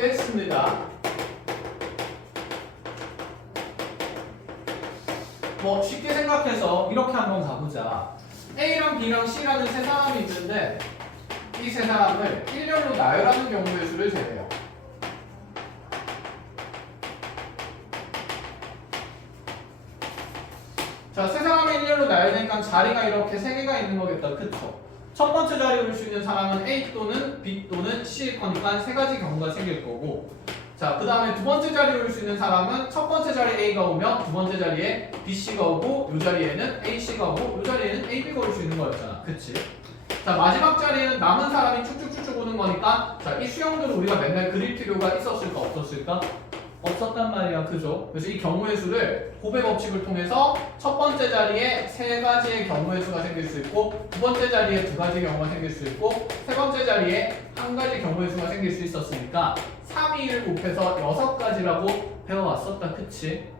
때 했습니다. 뭐 쉽게 생각해서 이렇게 한번 가보자. A랑 B랑 C라는 세 사람이 있는데 이 세 사람을 일렬로 나열하는 경우의 수를 재래요. 자, 세 사람이 일렬로 나열되니까 자리가 이렇게 세 개가 있는 거겠다. 그쵸? 첫 번째 자리에 올 수 있는 사람은 A 또는 B 또는 C일 거니까 세 가지 경우가 생길 거고, 자, 그 다음에 두 번째 자리에 올 수 있는 사람은 첫 번째 자리에 A가 오면 두 번째 자리에 B, C가 오고, 요 자리에는 A, C가 오고, 요 자리에는 A, B가 올 수 있는 거였잖아. 그치? 자, 마지막 자리에는 남은 사람이 쭉쭉쭉쭉 오는 거니까, 자, 이 수형들을 우리가 맨날 그릴 필요가 있었을까 없었을까? 없었단 말이야. 그죠? 그래서 이 경우의 수를 곱의 법칙을 통해서 첫 번째 자리에 세 가지의 경우의 수가 생길 수 있고, 두 번째 자리에 두 가지 경우가 생길 수 있고, 세 번째 자리에 한 가지 경우의 수가 생길 수 있었으니까 3, 2, 1 곱해서 6가지라고 배워왔었다. 그치?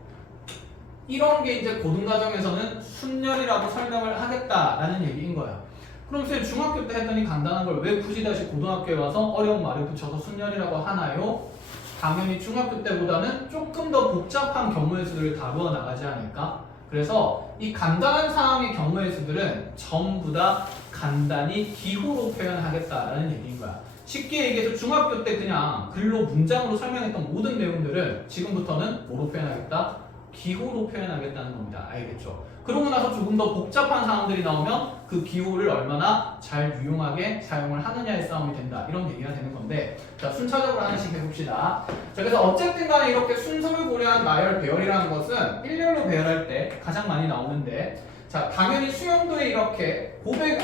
이런 게 이제 고등과정에서는 순열이라고 설명을 하겠다라는 얘기인 거야. 그럼 선생님 중학교 때 했더니 간단한 걸 왜 굳이 다시 고등학교에 와서 어려운 말을 붙여서 순열이라고 하나요? 당연히 중학교 때보다는 조금 더 복잡한 경우의 수들을 다루어 나가지 않을까? 그래서 이 간단한 상황의 경우의 수들은 전부 다 간단히 기호로 표현하겠다라는 얘기인 거야. 쉽게 얘기해서 중학교 때 그냥 글로 문장으로 설명했던 모든 내용들을 지금부터는 뭐로 표현하겠다? 기호로 표현하겠다는 겁니다. 알겠죠? 그러고 나서 조금 더 복잡한 상황들이 나오면 그 기호를 얼마나 잘 유용하게 사용을 하느냐의 싸움이 된다. 이런 얘기가 되는 건데, 자, 순차적으로 하나씩 해봅시다. 자, 그래서 어쨌든 간에 이렇게 순서를 고려한 나열, 배열이라는 것은 일렬로 배열할 때 가장 많이 나오는데, 자, 당연히 수형도에 이렇게 곱의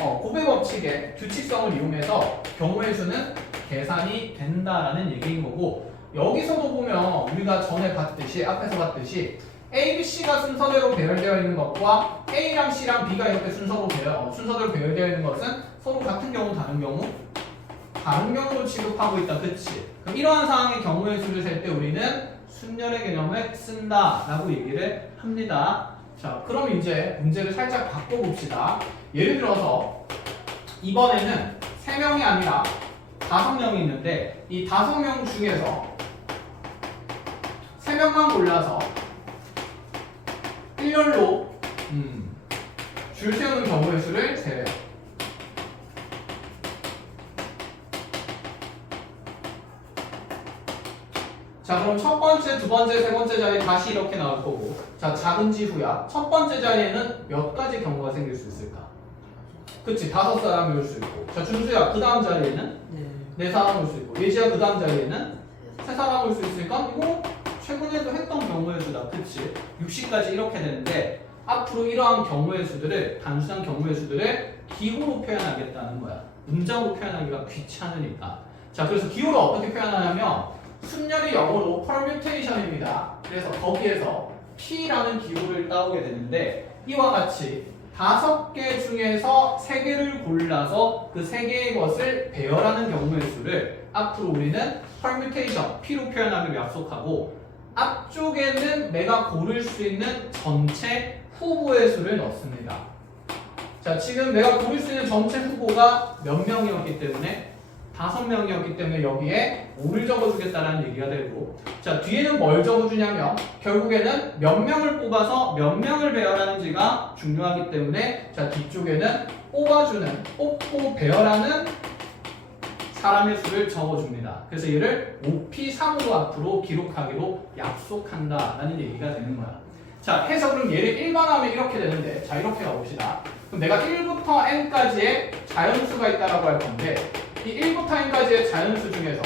법칙의 규칙성을 이용해서 경우의 수는 계산이 된다라는 얘기인 거고, 여기서도 보면 우리가 전에 봤듯이, 앞에서 봤듯이 A, B, C가 순서대로 배열되어 있는 것과 A랑 C랑 B가 이렇게 순서대로 배열되어 있는 것은 서로 같은 경우, 다른 경우? 다른 경우로 취급하고 있다. 그치? 그럼 이러한 상황의 경우의 수를 셀 때 우리는 순열의 개념을 쓴다라고 얘기를 합니다. 자, 그럼 이제 문제를 살짝 바꿔봅시다. 예를 들어서 이번에는 3명이 아니라 5명이 있는데 이 5명 중에서 3명만 골라서 일렬로 줄 세우는 경우의 수를 세요. 자, 그럼 첫 번째, 두 번째, 세 번째 자리 다시 이렇게 나올 거고, 자, 작은 지후야. 첫 번째 자리에는 몇 가지 경우가 생길 수 있을까? 그치, 5사람이 올 수 있고. 자, 준수야, 그 다음 자리에는 4사람 올 수 있고, 예지야, 그 다음 자리에는 3사람 올 수 있으니까 이거 최근에도 했던 경우의 수다. 그치? 60까지 이렇게 되는데 앞으로 이러한 경우의 수들을, 단순한 경우의 수들을 기호로 표현하겠다는 거야. 문장으로 표현하기가 귀찮으니까. 자, 그래서 기호를 어떻게 표현하냐면 순열이 영어로 permutation입니다. 그래서 거기에서 P라는 기호를 따오게 되는데 이와 같이 5개 중에서 3개를 골라서 그 3개의 것을 배열하는 경우의 수를 앞으로 우리는 permutation, P로 표현하기로 약속하고, 앞쪽에는 내가 고를 수 있는 전체 후보의 수를 넣습니다. 자, 지금 내가 고를 수 있는 전체 후보가 몇 명이었기 때문에 5명이었기 때문에 여기에 5를 적어주겠다라는 얘기가 되고, 자, 뒤에는 뭘 적어주냐면 결국에는 몇 명을 뽑아서 몇 명을 배열하는지가 중요하기 때문에, 자, 뒤쪽에는 뽑고 배열하는 사람의 수를 적어줍니다. 그래서 얘를 5P3으로 앞으로 기록하기로 약속한다라는 얘기가 되는 거야. 자, 해서 그럼 얘를 일반화하면 이렇게 되는데, 자, 이렇게 가봅시다. 그럼 내가 1부터 n까지의 자연수가 있다라고 할 건데, 이 1부터 n까지의 자연수 중에서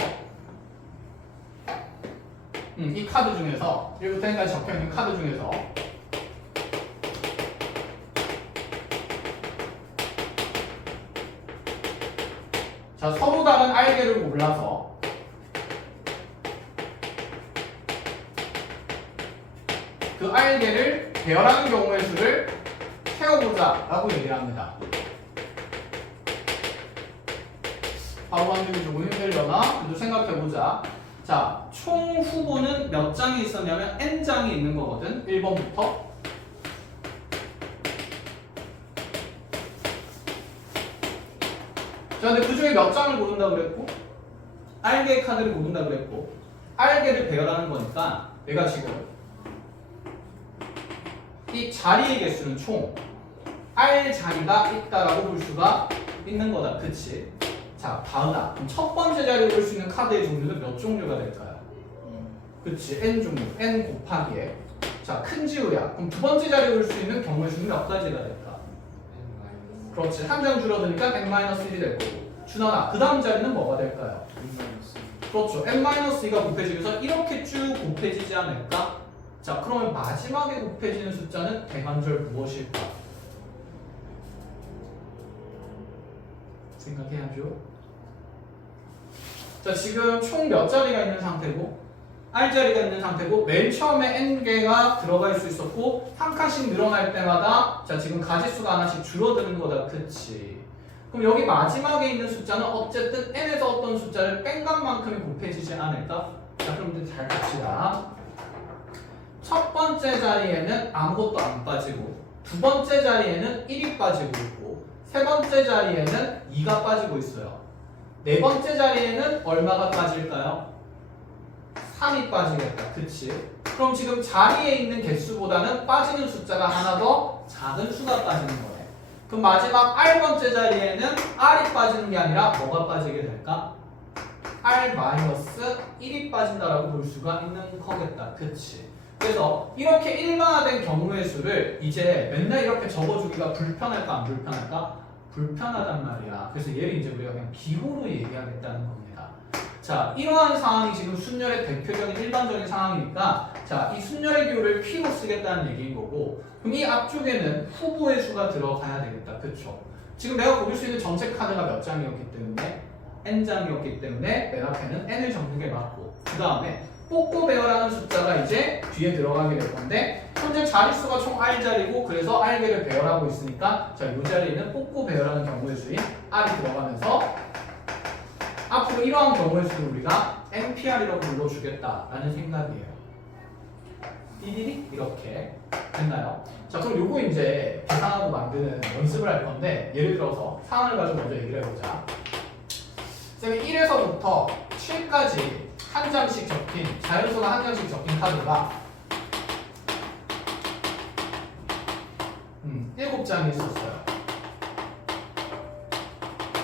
이 카드 중에서 1부터 n까지 적혀있는 카드 중에서 자, 서로 다른 알개를 골라서 그 알개를 배열하는 경우의 수를 세어보자 라고 얘기를 합니다. 바로 만들기 조금 힘들려나? 그래도 생각해보자. 자, 총 후보는 몇 장이 있었냐면 n장이 있는 거거든. 1번부터. 자, 근데 그 중에 몇 장을 고른다고 그랬고, 알개 카드를 고른다고 그랬고, R개를 배열하는 거니까 내가 지금 이 자리의 개수는 총 R 자리가 있다라고 볼 수가 있는 거다. 그치? 자, 다음다. 그럼 첫 번째 자리에 볼 수 있는 카드의 종류는 몇 종류가 될까요? 그치? N 종류. N 곱하기에. 자, 큰 지우야. 그럼 두 번째 자리에 볼 수 있는 경우의 수는 몇 가지가 될까? 그렇지. 한 장 줄어드니까 N-1이 될 거고. 준환아, 그 다음 자리는 뭐가 될까요? 그렇죠. N-2가 곱해지면서 이렇게 쭉 곱해지지 않을까? 자, 그러면 마지막에 곱해지는 숫자는 대관절 무엇일까? 생각해야죠. 자, 지금 총 몇 자리가 있는 상태고 R자리가 있는 상태고 맨 처음에 N개가 들어갈 수 있었고 한 칸씩 늘어날 때마다 자, 지금 가지수가 하나씩 줄어드는 거다. 그치? 그럼 여기 마지막에 있는 숫자는 어쨌든 N에서 어떤 숫자를 뺀 것만큼이 곱해지지 않을까? 자, 그럼 이제 잘 갑시다. 첫 번째 자리에는 아무것도 안 빠지고 두 번째 자리에는 1이 빠지고 있고 세 번째 자리에는 2가 빠지고 있어요. 네 번째 자리에는 얼마가 빠질까요? 3이 빠지겠다. 그치? 그럼 지금 자리에 있는 개수보다는 빠지는 숫자가 하나 더 작은 수가 빠지는 거네. 그럼 마지막 R번째 자리에는 R이 빠지는 게 아니라 뭐가 빠지게 될까? R-1이 빠진다라고 볼 수가 있는 거겠다. 그치? 그래서 이렇게 일반화된 경우의 수를 이제 맨날 이렇게 적어주기가 불편할까 안 불편할까? 불편하단 말이야. 그래서 얘를 이제 우리가 그냥 기호로 얘기하겠다는 겁니다. 자, 이러한 상황이 지금 순열의 대표적인 일반적인 상황이니까 자, 이 순열의 기호를 P로 쓰겠다는 얘기인 거고 그럼 이 앞쪽에는 후보의 수가 들어가야 되겠다. 그쵸? 지금 내가 고를 수 있는 전체 카드가 몇 장이었기 때문에 N장이었기 때문에 맨 앞에는 N을 적는 게 맞고 그 다음에 뽑고 배열하는 숫자가 이제 뒤에 들어가게 될 건데 현재 자릿수가 총 R자리고 그래서 R개를 배열하고 있으니까 자, 이 자리에는 뽑고 배열하는 경우의 수인 R이 들어가면서 앞으로 이러한 경우의 수를 우리가 NPR이라고 불러주겠다라는 생각이에요. 띠디디 이렇게 됐나요? 자, 그럼 요거 이제 계산하고 만드는 연습을 할 건데 예를 들어서 상황을 가지고 먼저 얘기를 해보자. 쌤이 1에서부터 7까지 한 장씩 적힌 자연수가 한 장씩 적힌 카드가 7장이 있었어요.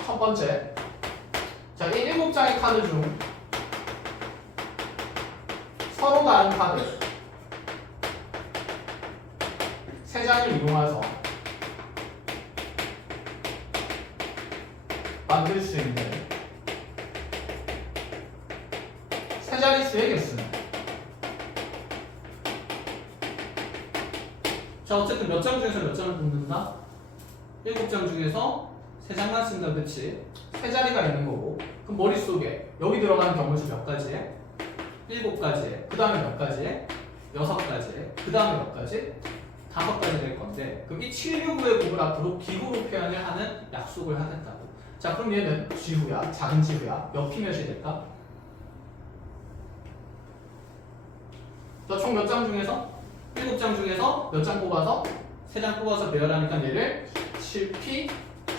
첫 번째, 자, 이 7장의 카드 중 서로 다른 카드 3장을 이용해서 만들 수 있는 세 자릿수의 개수는 자, 어쨌든 몇 장 중에서 몇 장을 뽑는다? 7장 중에서 3장만 쓴다. 그치? 세 자리가 있는 거고 그럼 머릿속에 여기 들어가는 경우의 수 몇 가지에? 7가지에 그 다음에 몇 가지에? 6가지에 그 다음에 몇 가지? 5가지 될 건데 그럼 이 769의 곱을 앞으로 기호로 표현을 하는 약속을 하겠다고. 자, 그럼 얘는 지후야. 작은 지후야. 몇 피 몇이 될까? 자, 총 몇 장 중에서? 7장 중에서 몇 장 뽑아서? 3장 뽑아서 배열하니까 얘를 7P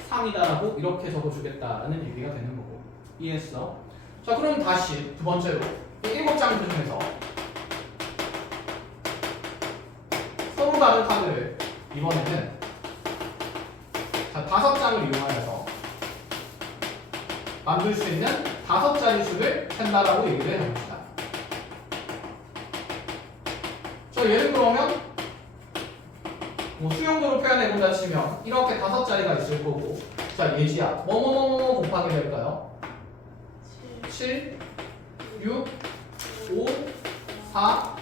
3이다라고 이렇게 적어주겠다라는 얘기가 되는 거고. 이해했어? 자, 그럼 다시 두 번째로 7장 중에서 서로 다른 카드를 이번에는 자, 5장을 이용하여서 만들 수 있는 5자릿수를 센다라고 얘기를 해봅시다. 자, 예를 들어면 뭐 수용도로 표현해본다 치면 이렇게 5자리가 있을 거고 자, 예지야 뭐뭐뭐뭐 곱하게 될까요? 7, 6, 5, 4,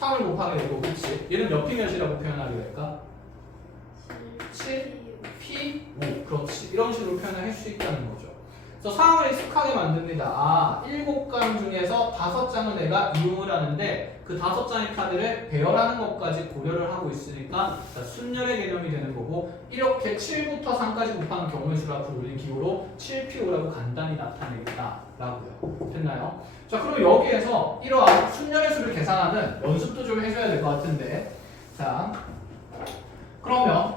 3을 곱하게 되고 그치? 얘는 몇 피 몇이라고 표현하게 될까? 7, P, 5 그렇지. 이런 식으로 표현을 할 수 있다는 거죠. 그래서 상황을 익숙하게 만듭니다. 아, 7장 중에서 5장을 내가 이용을 하는데 그 5장의 카드를 배열하는 것까지 고려를 하고 있으니까 자, 순열의 개념이 되는 거고 이렇게 7부터 3까지 곱하는 경우의 수를 앞으로 올린 기호로 7P5라고 간단히 나타내겠다라고요. 됐나요? 자, 그럼 여기에서 이러한 순열의 수를 계산하는 연습도 좀 해줘야 될 것 같은데 자, 그러면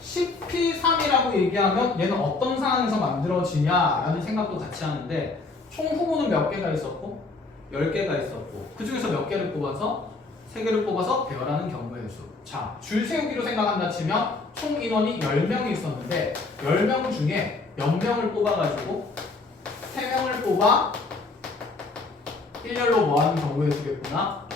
10P3이라고 얘기하면 얘는 어떤 상황에서 만들어지냐라는 생각도 같이 하는데 총 후보는 몇 개가 있었고? 10개가 있었고 그 중에서 몇 개를 뽑아서? 3개를 뽑아서 배열하는 경우의 수. 자, 줄 세우기로 생각한다 치면 총 인원이 10명이 있었는데 10명 중에 몇 명을 뽑아가지고 3명을 뽑아 일렬로 뭐하는 경우의 수겠구나?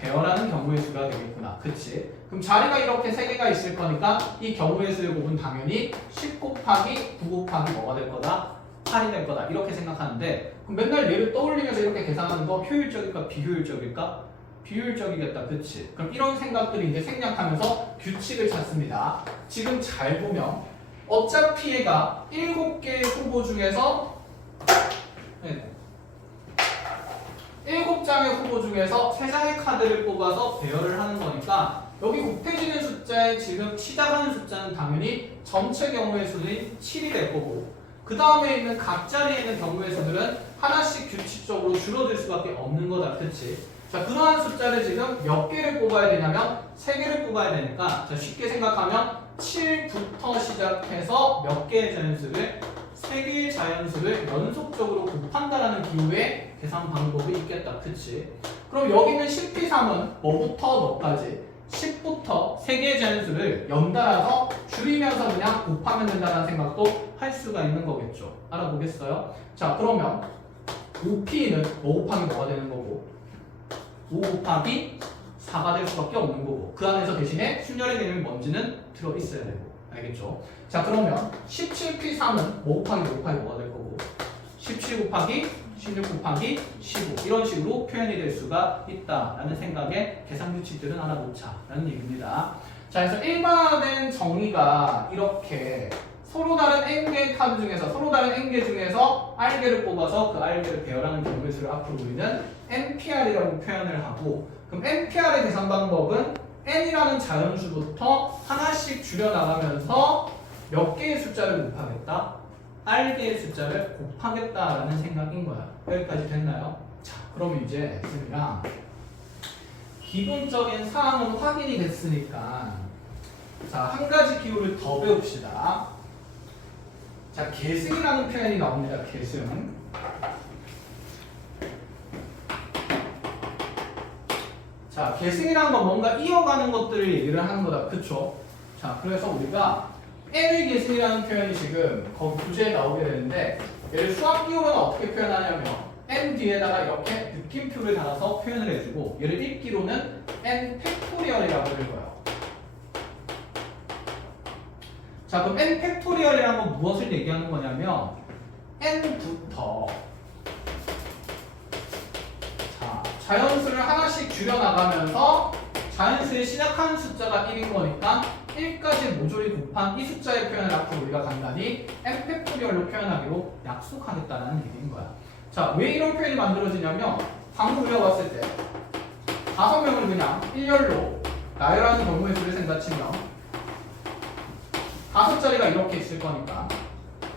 배열하는 경우의 수가 되겠구나. 그치? 그럼 자리가 이렇게 3개가 있을 거니까 이 경우의 수의 곱은 당연히 10 곱하기 9 곱하기 뭐가 될 거다? 8이 될 거다. 이렇게 생각하는데 그럼 맨날 얘를 떠올리면서 이렇게 계산하는 거 효율적일까? 비효율적일까? 비효율적이겠다. 그치? 그럼 이런 생각들이 이제 생략하면서 규칙을 찾습니다. 지금 잘 보면 어차피 얘가 7개의 후보 중에서 7장의 후보 중에서 3장의 카드를 뽑아서 배열을 하는 거니까 여기 곱해지는 숫자에 지금 시작하는 숫자는 당연히 전체 경우의 수는 7이 될 거고 그 다음에 있는 각 자리에 있는 경우의 수들은 하나씩 규칙적으로 줄어들 수밖에 없는 거다. 그치? 자, 그러한 숫자를 지금 몇 개를 뽑아야 되냐면 3개를 뽑아야 되니까 자, 쉽게 생각하면 7부터 시작해서 몇 개의 자연수를 3개의 자연수를 연속적으로 곱한다라는 기호의 계산 방법이 있겠다. 그치? 그럼 여기는 10p3은 뭐부터 뭐까지? 10부터 3개의 자연수를 연달아서 줄이면서 그냥 곱하면 된다는 생각도 할 수가 있는 거겠죠. 알아보겠어요? 자, 그러면 5p는 5 곱하기 뭐가 되는 거고 5 곱하기 4가 될 수밖에 없는 거고 그 안에서 대신에 순열의 개념이 뭔지는 들어있어야 되고 알겠죠? 자, 그러면 17p3은 5 곱하기 5 곱하기 뭐가 될 거고 17 곱하기 16 곱하기 15 이런 식으로 표현이 될 수가 있다라는 생각에 계산 규칙들은 알아놓자라는 얘기입니다. 자, 그래서 일반화된 정의가 이렇게 서로 다른 n개의 카드 중에서 서로 다른 n개 중에서 r개를 뽑아서 그 r개를 배열하는 경우의 수를 앞으로 우리는 npr이라고 표현을 하고 그럼 npr의 계산 방법은 n이라는 자연수부터 하나씩 줄여나가면서 몇 개의 숫자를 곱하겠다? r개의 숫자를 곱하겠다라는 생각인 거야. 여기까지 됐나요? 자, 그럼 이제 쌤이랑 기본적인 사항은 확인이 됐으니까 자, 한 가지 기호를 더 배웁시다. 자, 계승이라는 표현이 나옵니다. 계승. 자, 계승이라는 건 뭔가 이어가는 것들을 얘기를 하는 거다. 그쵸? 자, 그래서 우리가 n의 계승이라는 표현이 지금 거기 부제에 나오게 되는데 얘를 수학 기호로는 어떻게 표현하냐면 n 뒤에다가 이렇게 느낌표를 달아서 표현을 해주고 얘를 읽기로는 n 팩토리얼이라고 읽어요. 자, 그럼 n 팩토리얼이라는 건 무엇을 얘기하는 거냐면 n부터 자, 자연수를 하나씩 줄여나가면서 자연수의 시작하는 숫자가 1인 거니까 1까지 모조리 곱한 이 숫자의 표현을 앞으로 우리가 간단히 n 팩토리얼로 표현하기로 약속하겠다는 얘기인 거야. 자, 왜 이런 표현이 만들어지냐면 방금 우리가 봤을 때 5명을 그냥 일렬로 나열하는 경우의 수를 생각치면 5자리가 이렇게 있을 거니까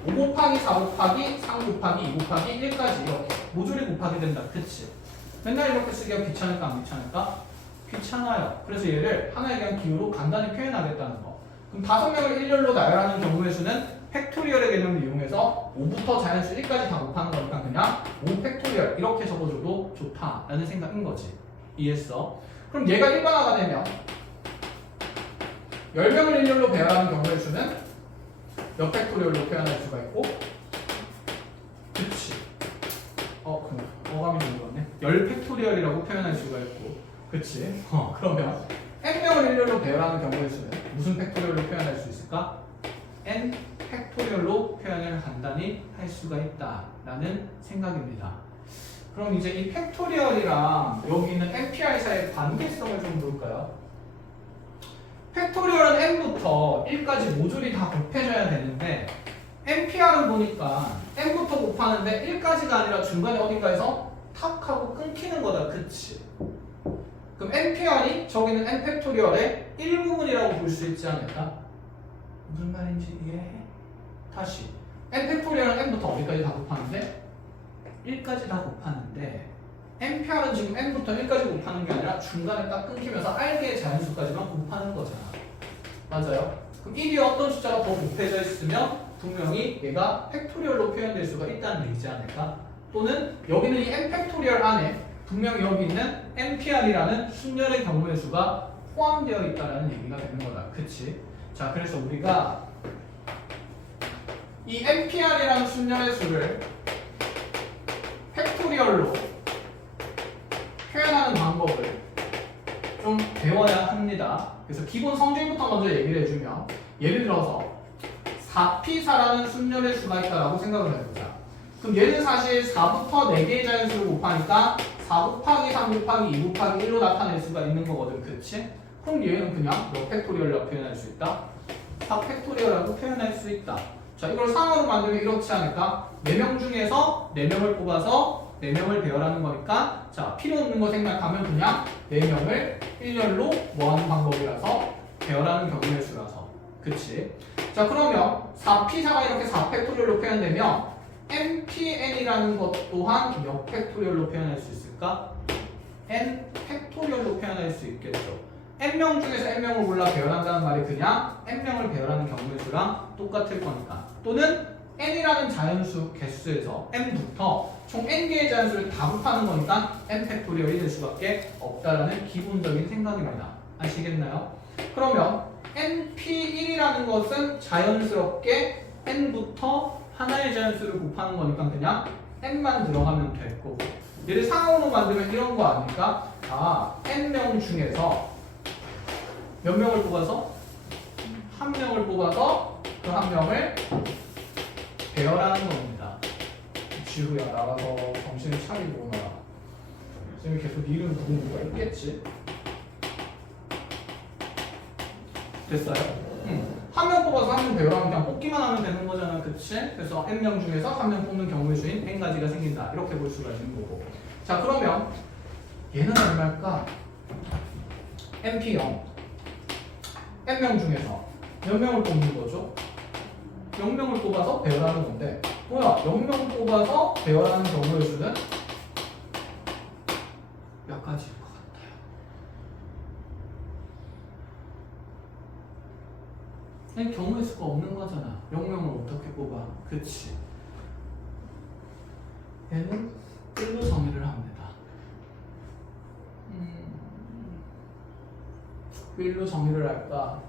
5 곱하기 4 곱하기 3 곱하기 2 곱하기 1까지 이렇게 모조리 곱하게 된다. 그치? 맨날 이렇게 쓰기가 귀찮을까 안 귀찮을까? 귀찮아요. 그래서 얘를 하나에 대한 기호로 간단히 표현하겠다는 거. 그럼 5명을 일렬로 나열하는 경우의 수는 팩토리얼의 개념을 이용해서 5부터 자연수 1까지 다 곱하는 거니까 그냥 5 팩토리얼 이렇게 적어줘도 좋다라는 생각인 거지. 이해했어? 그럼 얘가 일반화가 되면 10명을 일렬로 배열하는 경우의 수는 몇 팩토리얼로 표현할 수가 있고 그치? 어감이 좀 그렇네. 10팩토리얼이라고 표현할 수가 있고 그치? 그러면 n명을 일렬로 배열하는 경우의 수는 무슨 팩토리얼로 표현할 수 있을까? n 팩토리얼로 표현을 간단히 할 수가 있다라는 생각입니다. 그럼 이제 이 팩토리얼이랑 여기 있는 npr 사이의 관계성을 좀 볼까요? 팩토리얼은 n부터 1까지 모조리 다 곱해줘야 되는데 npr은 보니까 n부터 곱하는데 1까지가 아니라 중간에 어딘가에서 탁 하고 끊기는 거다. 그치? 그럼 npr이 저기는 n 팩토리얼의 일부분이라고 볼 수 있지 않을까? 무슨 말인지 이해해? 다시 n 팩토리얼은 n부터 어디까지 다 곱하는데 1까지 다 곱하는데 npr은 지금 n부터 1까지 곱하는 게 아니라 중간에 딱 끊기면서 r개의 자연수까지만 곱하는 거잖아. 맞아요? 그럼 1이 어떤 숫자가 더 곱해져 있으면 분명히 얘가 팩토리얼로 표현될 수가 있다는 얘기지 않을까? 또는 여기는 이 n 팩토리얼 안에 분명 여기 있는 npr이라는 순열의 경우의 수가 포함되어 있다는 얘기가 되는 거다. 그치? 자, 그래서 우리가 이 npr이라는 순열의 수를 팩토리얼로 표현하는 방법을 좀 배워야 합니다. 그래서 기본 성질부터 먼저 얘기를 해주면, 예를 들어서 4p4라는 순열의 수가 있다라고 생각을 해보자. 그럼 얘는 사실 4부터 4개의 자연수를 곱하니까 4 곱하기 3 곱하기 2 곱하기 1로 나타낼 수가 있는 거거든. 그치? 그럼 얘는 그냥 몇 팩토리얼이라고 표현할 수 있다? 4 팩토리얼이라고 표현할 수 있다. 자, 이걸 상으로 만들면 이렇지 않을까? 4명 중에서 4명을 뽑아서 4명을 배열하는 거니까, 자, 필요 없는 거 생각하면 그냥 4명을 일렬로 뭐하는 방법이라서 배열하는 경우의 수라서. 그치? 자, 그러면 4p사가 이렇게 4팩토리얼로 표현되면 npn이라는 것 또한 몇 팩토리얼로 표현할 수 있을까? n 팩토리얼로 표현할 수 있겠죠. n명 중에서 n명을 골라 배열한다는 말이 그냥 n명을 배열하는 경우의 수랑 똑같을 거니까. 또는 n이라는 자연수 개수에서 n부터 총 n개의 자연수를 다 곱하는 거니까 n 팩토리얼이 될 수밖에 없다라는 기본적인 생각입니다. 아시겠나요? 그러면 np1이라는 것은 자연스럽게 n부터 하나의 자연수를 곱하는 거니까 그냥 n만 들어가면 될 거고, 얘를 상으로 만들면 이런 거 아닙니까? 아, n명 중에서 몇 명을 뽑아서? 한 명을 뽑아서 그 한 명을 배열하는 겁니다. 지우야, 나가서 정신을 차리고 오너라. 지금 계속 이름 누군가 있겠지? 됐어요? 한 명 뽑아서 한 명 배열하면 그냥 뽑기만 하면 되는 거잖아. 그치? 그래서 n명 중에서 한 명 뽑는 경우의 수인 n가지가 생긴다. 이렇게 볼 수가 있는 거고. 자, 그러면 얘는 얼마일까? np0 n명 중에서 몇 명을 뽑는 거죠? 0명을 뽑아서 배열하는 건데, 뭐야? 0명 뽑아서 배열하는 경우의 수는 몇 가지일 것 같아요? 아니, 경우의 수가 없는 거잖아. 0명을 어떻게 뽑아? 그치? 얘는 1로 정의를 합니다. 1로 정의를 할까?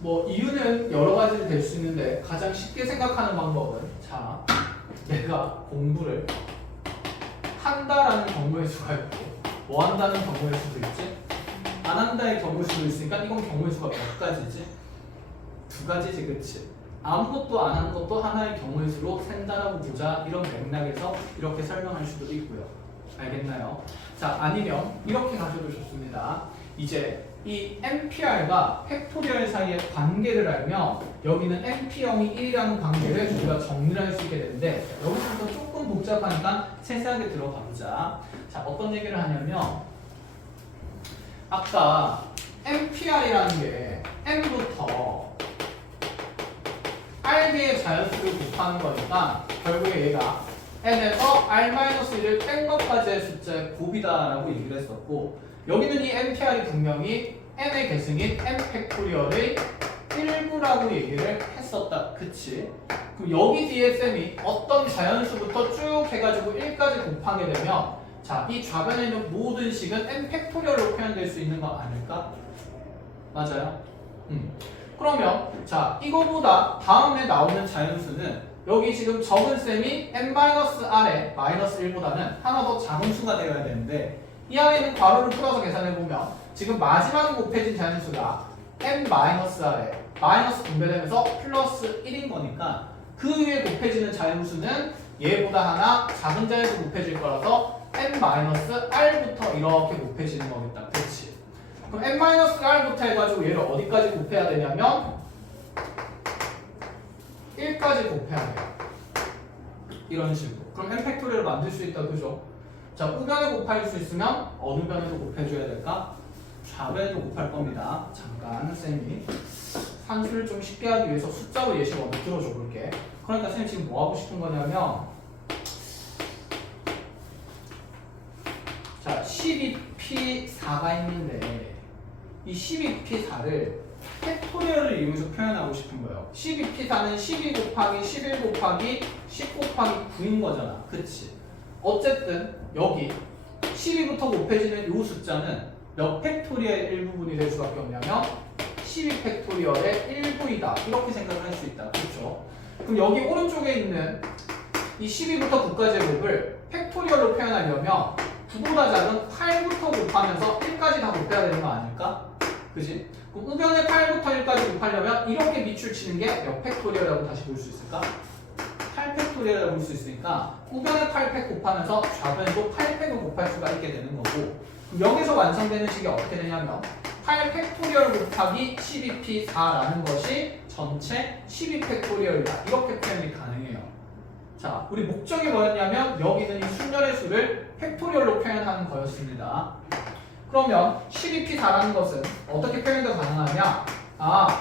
뭐 이유는 여러 가지 될 수 있는데 가장 쉽게 생각하는 방법은, 자, 내가 공부를 한다라는 경우의 수가 있고 뭐 한다는 경우의 수도 있지, 안 한다의 경우의 수도 있으니까 이건 경우의 수가 몇 가지지? 2가지지. 그치? 아무것도 안 하는 것도 하나의 경우의 수로 센다라고 보자. 이런 맥락에서 이렇게 설명할 수도 있고요. 알겠나요? 자, 아니면 이렇게 가셔도 좋습니다. 이제 이 npr과 팩토리얼 사이의 관계를 알면 여기는 np0이 1이라는 관계를 우리가 정리를 할 수 있게 되는데, 여기서부터 조금 복잡하니까 세세하게 들어가 보자. 자, 어떤 얘기를 하냐면, 아까 npr이라는 게 n부터 r개의 자연수를 곱하는 거니까 결국에 얘가 n에서 r-1을 뺀 것까지의 숫자의 곱이다라고 얘기를 했었고, 여기는 이 npr이 분명히 n의 계승인 n 팩토리얼의 일부라고 얘기를 했었다. 그치? 그럼 여기 뒤에 쌤이 어떤 자연수부터 쭉 해가지고 1까지 곱하게 되면, 자, 이 좌변에 있는 모든 식은 n 팩토리얼로 표현될 수 있는 거 아닐까? 맞아요? 그러면 자, 이거보다 다음에 나오는 자연수는 여기 지금 적은 셈이 n-r에 마이너스 1보다는 하나 더 작은 수가 되어야 되는데, 이 안에는 괄호를 풀어서 계산해보면 지금 마지막에 곱해진 자연수가 n-r에 마이너스 분배되면서 플러스 1인 거니까 그 위에 곱해지는 자연수는 얘보다 하나 작은 자연수 곱해질 거라서 n-r부터 이렇게 곱해지는 거겠다. 그렇지? 그럼 n-r부터 해가지고 얘를 어디까지 곱해야 되냐면 1까지 곱해야 돼요. 이런 식으로. 그럼 n 팩토리얼을 만들 수 있다. 그죠? 자, 우변에 곱할 수 있으면 어느 변에도 곱해줘야 될까? 좌변에도 곱할 겁니다. 잠깐 쌤이 산수를 좀 쉽게 하기 위해서 숫자로 예시 먼저 들어줘 볼게. 그러니까 쌤이 지금 뭐 하고 싶은 거냐면, 자, 12p4가 있는데 이 12p4를 팩토리얼을 이용해서 표현하고 싶은 거예요. 12p4는 12 곱하기 11 곱하기 10 곱하기 9인 거잖아. 그치? 어쨌든 여기 12부터 곱해지는 이 숫자는 몇 팩토리얼의 일부분이 될 수밖에 없냐면 12 팩토리얼의 일부이다. 이렇게 생각을 할 수 있다. 그렇죠? 그럼 여기 오른쪽에 있는 이 12부터 9까지의 곱을 팩토리얼로 표현하려면 9보다 작은 8부터 곱하면서 1까지 다 곱해야 되는 거 아닐까? 그지? 그럼 우변의 8부터 1까지 곱하려면 이렇게 밑줄 치는 게 몇 팩토리얼이라고 다시 볼 수 있을까? 8팩토리얼이라고 볼 수 있으니까 우변의 8팩 곱하면서 좌변에도 8팩을 곱할 수가 있게 되는 거고, 여기서 완성되는 식이 어떻게 되냐면 8팩토리얼 곱하기 12p4라는 것이 전체 12팩토리얼이다. 이렇게 표현이 가능해요. 자, 우리 목적이 뭐였냐면 여기는 이 순열의 수를 팩토리얼로 표현하는 거였습니다. 그러면 12p4라는 것은 어떻게 표현도 가능하냐?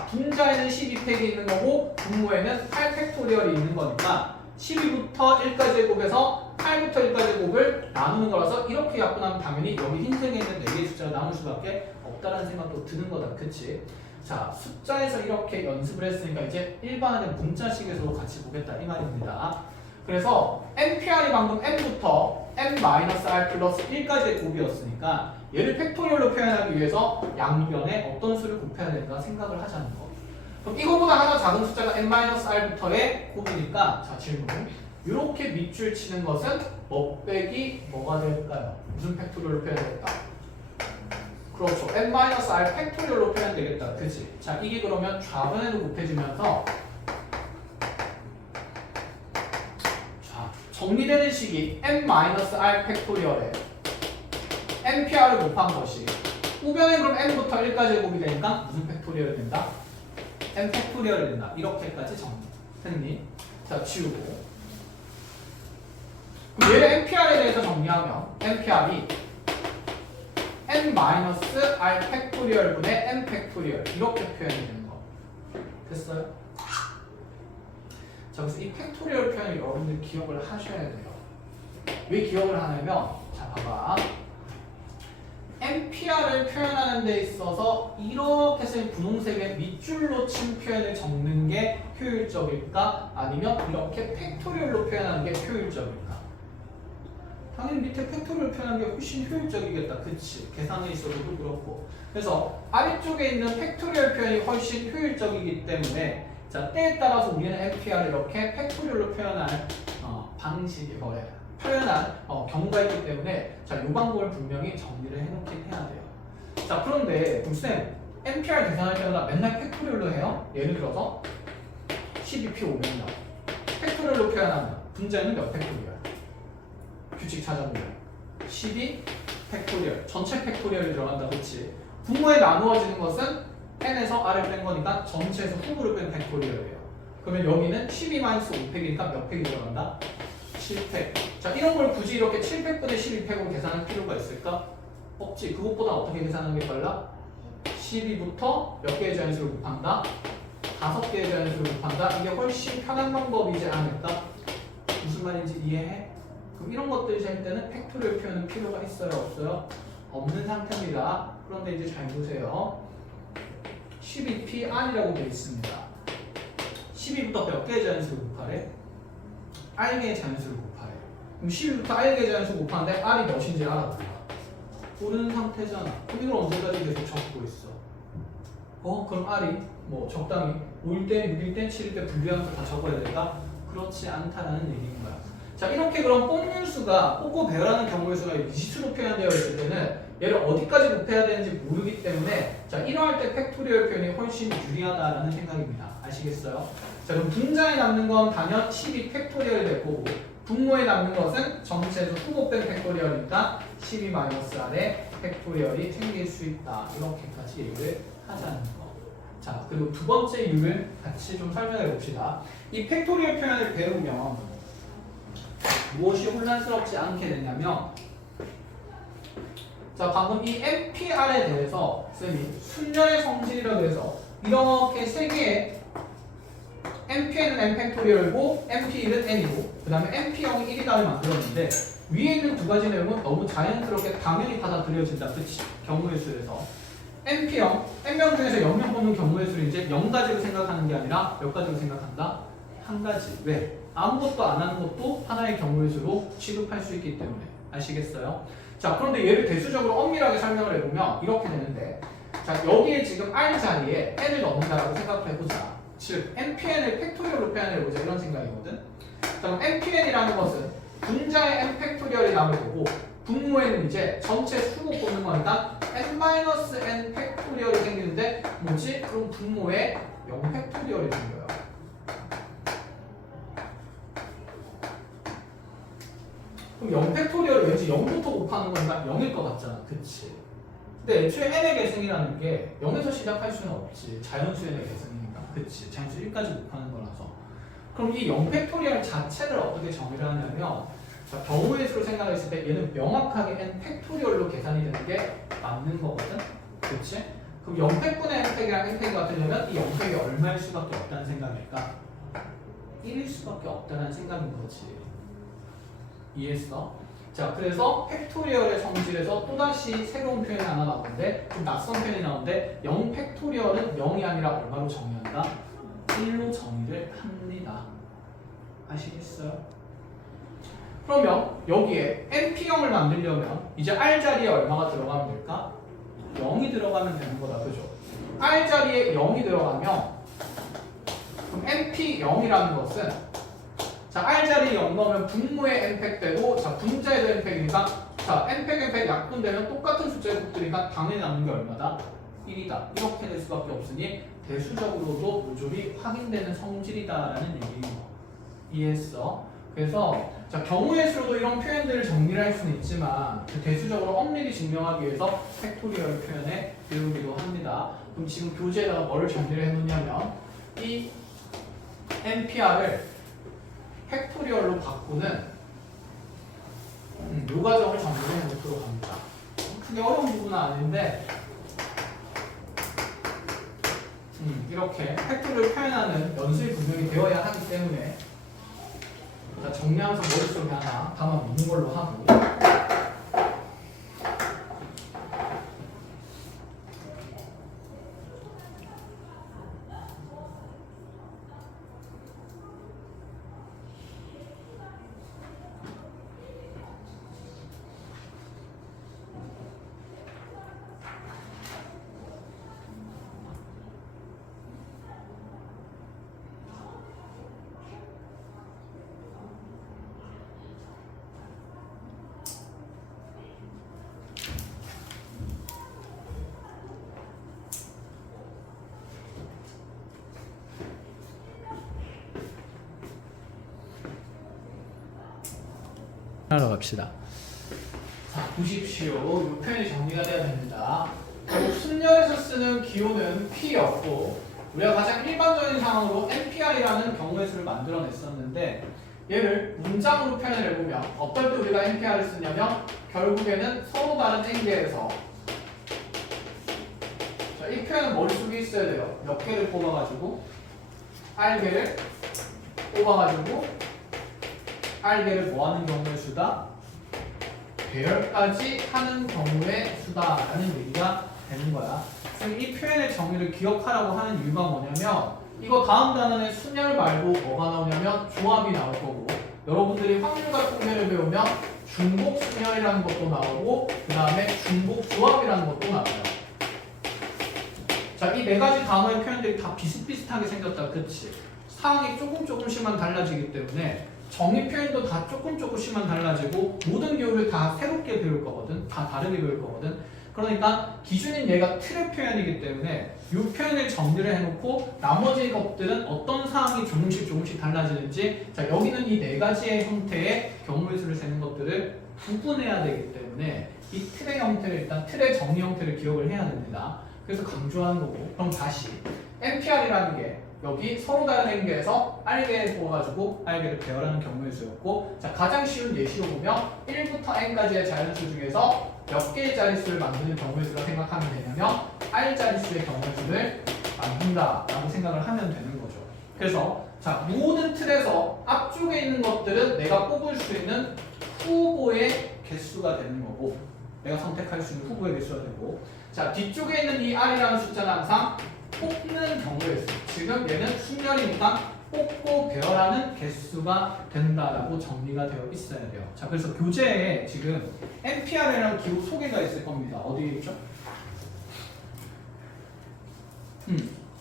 분자에는 12팩이 있는 거고 분모에는 8팩토리얼이 있는 거니까 12부터 1까지의 곱에서 8부터 1까지의 곱을 나누는 거라서 이렇게 약분하면 당연히 여기 흰색에 있는 4개의 숫자가 남을 수밖에 없다는 생각도 드는 거다. 그치? 자, 숫자에서 이렇게 연습을 했으니까 이제 일반화된 문자식에서도 같이 보겠다 이 말입니다. 그래서 NPR이 방금 n부터 n-r 플러스 1까지의 곱이었으니까 얘를 팩토리얼로 표현하기 위해서 양변에 어떤 수를 곱해야 될까 생각을 하자는 거. 그럼 이거보다 하나 작은 숫자가 n-r부터의 곱이니까, 자 질문, 이렇게 밑줄 치는 것은 뭐 빼기 뭐가 될까요? 무슨 팩토리얼로 표현되겠다? 그렇죠, n-r 팩토리얼로 표현되겠다. 그치? 자, 이게 그러면 좌변에도 곱해지면서 정리되는 식이 n-r 팩토리얼에 npr을 곱한 것이 우변에 그럼 n부터 1까지의 곱이 되니까 무슨 팩토리얼이 된다? n 팩토리얼이 된다. 이렇게까지 정리. 됐니? 자, 지우고. 그럼 얘를 npr에 대해서 정리하면 npr이 n-r 팩토리얼 분의 n 팩토리얼 이렇게 표현이 되는 거. 됐어요? 자, 그래서 이 팩토리얼 표현을 여러분들 기억을 하셔야 돼요. 왜 기억을 하냐면, 자, 봐봐. NPR을 표현하는 데 있어서 이렇게 쓴 분홍색의 밑줄로 친 표현을 적는 게 효율적일까? 아니면 이렇게 팩토리얼로 표현하는 게 효율적일까? 당연히 밑에 팩토리얼 표현하는 게 훨씬 효율적이겠다. 그치? 계산에 있어서도 그렇고. 그래서 아래쪽에 있는 팩토리얼 표현이 훨씬 효율적이기 때문에, 자, 때에 따라서 우리는 NPR을 이렇게 팩토리얼로 표현할 방식이 뭐래? 표현한 경우가 있기 때문에, 자, 이 방법을 분명히 정리를 해놓긴 해야 돼요. 자, 그런데 쌤, NPR 계산할 때마다 맨날 팩토리얼로 해요? 예를 들어서 12p500이다. 팩토리얼로 표현하면 분자에는 몇 팩토리얼? 규칙 찾아보면 12 팩토리얼, 전체 팩토리얼이 들어간다. 그치? 분모에 나누어지는 것은 n에서 r을 뺀 거니까 전체에서 후보를 뺀 팩토리얼이에요. 그러면 여기는 12-5팩이니까 몇 팩이 들어간다? 7팩. 자, 이런 걸 굳이 이렇게 7팩분의 12팩으로 계산할 필요가 있을까? 없지. 그것보다 어떻게 계산하는 게 빨라? 12부터 몇 개의 자연수를 곱한다? 5개의 자연수를 곱한다? 이게 훨씬 편한 방법이지 않을까? 무슨 말인지 이해해? 그럼 이런 것들이 할 때는 팩토리얼 표현은 필요가 있어요? 없어요? 없는 상태입니다. 그런데 이제 잘 보세요. 12p-r이라고 되어 있습니다. 12부터 몇 개의 자연수를 곱하래? r개의 자연수를 곱하래. 그럼 12부터 r개의 자연수 곱하는데 r이 몇인지 알아볼까? 모르는 상태잖아. 그럼 이걸 언제까지 계속 적고 있어? 그럼 r이 뭐 적당히 5일 때, 6일 때, 7일 때 분류하면서 다 적어야 될까? 그렇지 않다라는 얘기인 거야. 자, 이렇게 그럼 뽕률수가 뽑고 배열하는 경우의 수가 미지수로 표현되어 있을 때는 얘를 어디까지 곱해야 되는지 모르기 때문에, 자, 이러할 때 팩토리얼 표현이 훨씬 유리하다라는 생각입니다. 아시겠어요? 자, 그럼 분자에 남는 건 단연 12 팩토리얼이 될 거고, 분모에 남는 것은 전체에서 후보 뺀 팩토리얼이니까 12-r의 팩토리얼이 생길 수 있다. 이렇게까지 얘기를 하자는 거. 자, 그리고 두 번째 이유를 같이 좀 설명해 봅시다. 이 팩토리얼 표현을 배우면 무엇이 혼란스럽지 않게 되냐면, 자, 방금 이 NPR에 대해서 쌤이 순열의 성질이라고 해서 이렇게 세 개의 NPN은 n 팩토리얼이고 NP1은 n이고 그 다음에 NP0이 1이다를 만들었는데, 위에 있는 두 가지 내용은 너무 자연스럽게 당연히 받아들여진다. 그치? 경우의 수에서 np형, n명 중에서 0명 뽑는 경우의 수를 이제 0가지로 생각하는 게 아니라 몇 가지로 생각한다? 한 가지. 왜? 아무것도 안 하는 것도 하나의 경우의 수로 취급할 수 있기 때문에. 아시겠어요? 자, 그런데 얘를 대수적으로 엄밀하게 설명을 해보면 이렇게 되는데, 자, 여기에 지금 r 자리에 n을 넣는다라고 생각을 해보자. 즉, npn을 팩토리얼로 표현해보자 이런 생각이거든. 자, 그럼 npn이라는 것은 분자의 n 팩토리얼이 나올 거고, 분모에는 이제 전체 수고 뽑는 거니까 n-n 팩토리얼이 생기는데 뭐지? 그럼 분모에 0 팩토리얼이 생겨요. 그럼 0 팩토리얼을 왠지 0부터 곱하는 거니까 0일 것 같잖아. 그치? 근데 애초에 n의 계승이라는 게 0에서 시작할 수는 없지. 자연수의 계승이니까. 그치? 자연수 1까지 곱하는 거라서. 그럼 이 0 팩토리얼 자체를 어떻게 정의를 하냐면, 자, 경우의 수로 생각했을 때 얘는 명확하게 n 팩토리얼로 계산이 되는 게 맞는 거거든? 그치? 그럼 0팩분의 n팩이랑 n팩이 같으려면 이 0팩이 얼마일 수밖에 없다는 생각일까? 1일 수밖에 없다는 생각인 거지. 이해했어? 자, 그래서 팩토리얼의 성질에서 또다시 새로운 표현이 하나 나오는데, 좀 낯선 표현이 나오는데, 0 팩토리얼은 0이 아니라 얼마로 정의한다? 1로 정의를 합니다. 아시겠어요? 그러면 여기에 np형을 만들려면 이제 r 자리에 얼마가 들어가면 될까? 0이 들어가면 되는 거다. 그죠? r 자리에 0이 들어가면 그럼 np0이라는 것은, 자, r 자리에 0 넣으면 분모에 n팩 되고, 자, 분자에도 n팩이니까, 자, n팩 약분되면 똑같은 숫자의 곱들이니까 당연히 남는 게 얼마다? 1이다. 이렇게 될 수밖에 없으니 대수적으로도 모조리 확인되는 성질이다라는 얘기예요. 이해했어? 그래서 자, 경우의 수로도 이런 표현들을 정리를 할 수는 있지만 그 대수적으로 엄밀히 증명하기 위해서 팩토리얼 표현에 배우기도 합니다. 그럼 지금 교재에다가 뭐를 정리를 해놓냐면 이 NPR을 팩토리얼로 바꾸는 요 과정을 정리를 해놓도록 합니다. 크게 어려운 부분은 아닌데 이렇게 팩토리얼 표현하는 연습이 분명히 되어야 하기 때문에 정리하면서 머릿속에 하나 담아놓는 걸로 하고, 하러 갑시다. 자, 보십시오. 이 표현이 정리가 돼야 됩니다. 순열에서 쓰는 기호는 P였고, 우리가 가장 일반적인 상황으로 NPR이라는 경우의 수를 만들어냈었는데, 얘를 문장으로 표현을 해보면 어떨 때 우리가 NPR을 쓰냐면 결국에는 서로 다른 N개에서, 자, 이 표현은 머릿속에 있어야 돼요. 몇 개를 뽑아가지고 R개를 뽑아가지고 R개를 뭐하는 경우의 수다? 배열까지 하는 경우의 수다라는 얘기가 되는 거야. 그럼 이 표현의 정의를 기억하라고 하는 이유가 뭐냐면 이거 다음 단원에 순열 말고 뭐가 나오냐면 조합이 나올 거고, 여러분들이 확률과 통계를 배우면 중복 순열이라는 것도 나오고 그 다음에 중복 조합이라는 것도 나와요. 자, 이 네 가지 단어의 표현들이 다 비슷비슷하게 생겼다. 그치? 상황이 조금씩만 달라지기 때문에 정의 표현도 다 조금씩만 달라지고 모든 기호를 다 새롭게 배울 거거든. 다 다르게 배울 거거든. 그러니까 기준인 얘가 틀의 표현이기 때문에 이 표현을 정리를 해놓고 나머지 것들은 어떤 상황이 조금씩 달라지는지, 자, 여기는 이 네 가지의 형태의 경우의 수를 세는 것들을 구분해야 되기 때문에 이 틀의 형태를, 일단 틀의 정의 형태를 기억을 해야 됩니다. 그래서 강조하는 거고, 그럼 다시 NPR이라는 게 여기 서로 다른 N개에서 R개를 뽑아가지고 R개를 배열하는 경우의 수였고, 자, 가장 쉬운 예시로 보면 1부터 N까지의 자연수 중에서 몇 개의 자릿수를 만드는 경우의 수라 생각하면 되냐면 R 자릿수의 경우의 수를 만든다 라고 생각을 하면 되는 거죠. 그래서 자, 모든 틀에서 앞쪽에 있는 것들은 내가 뽑을 수 있는 후보의 개수가 되는 거고, 내가 선택할 수 있는 후보의 개수가 되고, 자 뒤쪽에 있는 이 R이라는 숫자는 항상 뽑는 경우의 수. 지금 얘는 순열이니까 뽑고 배열하는 개수가 된다라고 정리가 되어 있어야 돼요. 자 그래서 교재에 지금 NPR이라는 기호 소개가 있을 겁니다. 어디에 있죠?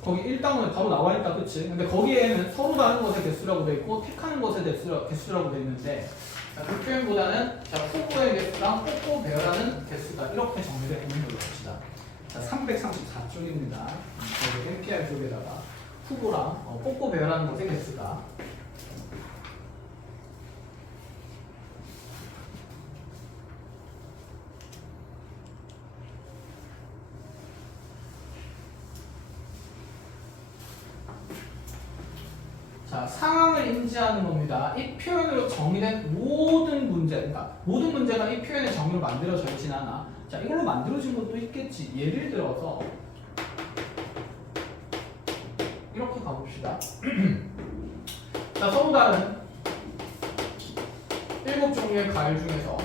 거기 1단원에 바로 나와 있다, 그치? 근데 거기에는 서로 다른 것의 개수라고 돼 있고 택하는 것의 개수라고 돼 있는데, 자, 그 표현보다는 자, 후보의 개수랑 뽑고 배열하는 개수다 이렇게 정리를 해놓은 걸로 합시다. 자, 334쪽입니다. 여기 NPR 쪽에다가 후보랑 뽑고 배열하는 것의 개수다. 자, 상황을 인지하는 겁니다. 이 표현으로 정의된 모든 문제, 그러니까 모든 문제가 이 표현의 정의로 만들어져 있진 않아. 자, 이걸로 만들어진 것도 있겠지. 예를 들어서 이렇게 가봅시다. 자, 서로 다른 7종류의 과일 중에서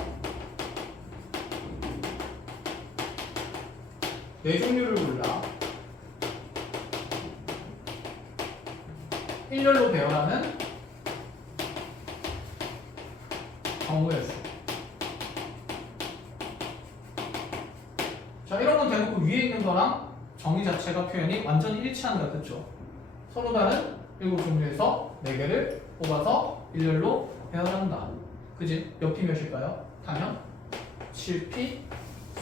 4종류를 골라 일렬로 배열하는 경우의 수. 자, 이런 건 대놓고 위에 있는 거랑 정의 자체가 표현이 완전히 일치한다, 그쵸? 서로 다른 7종류에서 4개를 뽑아서 일렬로 배열한다. 그지? 몇 P 몇일까요? 타면 7P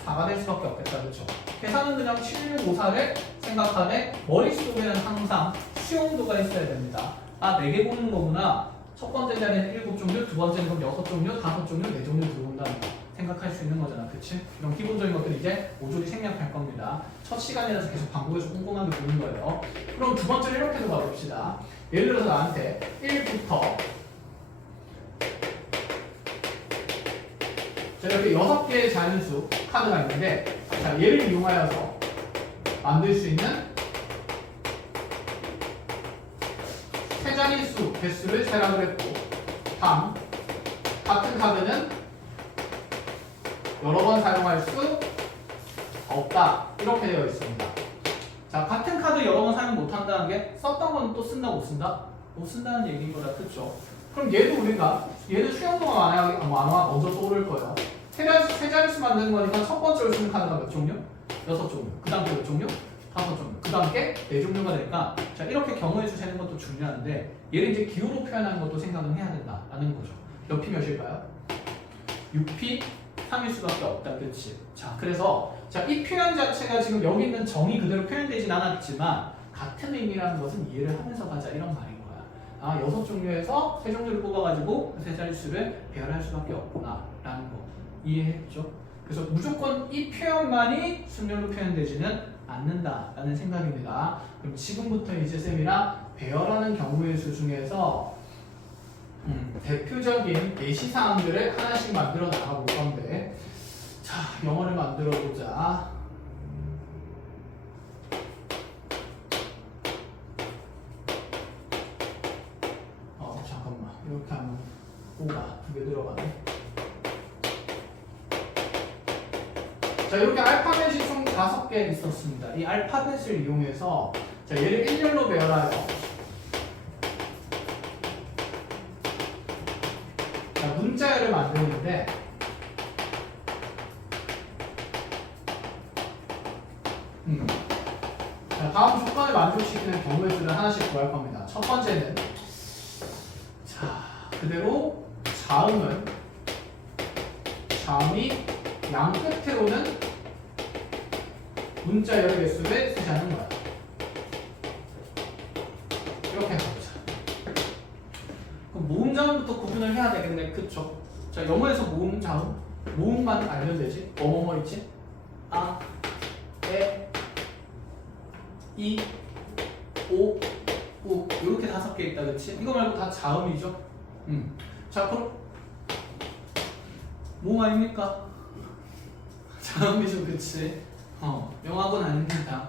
4가 될 수밖에 없겠다, 그쵸? 계산은 그냥 7654를 생각하되 머릿속에는 항상 수용도가 있어야 됩니다. 아, 4개 보는 거구나. 첫 번째 자리는 7종류, 두 번째는 그럼 6종류, 5종류, 4종류 들어온다는 거 생각할 수 있는 거잖아, 그치? 이런 기본적인 것들이 이제 모조리 생략할 겁니다. 첫 시간이라서 계속 반복해서 꼼꼼하게 보는 거예요. 그럼 두 번째를 이렇게도 가봅시다. 예를 들어서 나한테 1부터 자, 이렇게 6개의 자연수 카드가 있는데, 자, 얘를 이용하여서 만들 수 있는 세 자릿수 개수를 세라고 했고, 다음 같은 카드는 여러 번 사용할 수 없다 이렇게 되어 있습니다. 자, 같은 카드 여러 번 사용 못한다는 게 썼던 건 또 쓴다 못 쓴다? 못 쓴다는 얘기인 거다, 그쵸? 그럼 얘도 우리가 얘는 수용도가 많아 먼저 떠오를 거예요. 세 자릿수 만드는 거니까 첫 번째로 쓰는 카드가 몇 종류? 6종류. 그 다음 게 몇 종류? 5종류. 그 다음 게 4종류가 되니까, 자, 이렇게 경우의 수 세는 것도 중요한데 얘를 이제 기호로 표현하는 것도 생각은 해야 된다라는 거죠. 몇 P 몇일까요? 6P 3일 수밖에 없다, 그렇지? 자, 그래서 자, 이 표현 자체가 지금 여기 있는 정의 그대로 표현되진 않았지만 같은 의미라는 것은 이해를 하면서 가자 이런 말인 거야. 아, 6종류에서 3종류를 뽑아가지고 세 자릿수를 배열할 수밖에 없구나 라는 거 이해했죠? 그래서 무조건 이 표현만이 순열로 표현되지는 않는다라는 생각입니다. 그럼 지금부터 이제 쌤이랑 배열하는 경우의 수 중에서 대표적인 예시사항들을 하나씩 만들어 나가볼 건데, 자, 영어를 만들어 보자. 잠깐만, 이렇게 하면 O가 2개 들어가네. 자, 이렇게 알파벳이 총 5개 있었습니다. 이 알파벳을 이용해서 자, 얘를 일렬로 배열하여 문자열을 만드는데, 자, 다음 조건을 만족시키는 경우의 수를 하나씩 구할 겁니다. 첫 번째는 자, 그대로 자음이 양 끝으로는 문자열의 개수를 세자는 거야. 이렇게 해보자. 그럼 모음 자음부터 구분을 해야 되겠네, 그쵸? 자, 영어에서 모음 자음, 모음만 알면 되지. 뭐뭐뭐 있지? 아, 에, 이, 오, 우 이렇게 5개 있다, 그치? 이거 말고 다 자음이죠? 자, 그럼 모음 아닙니까? 자음이죠, 그치? 영어학은 아닙니다.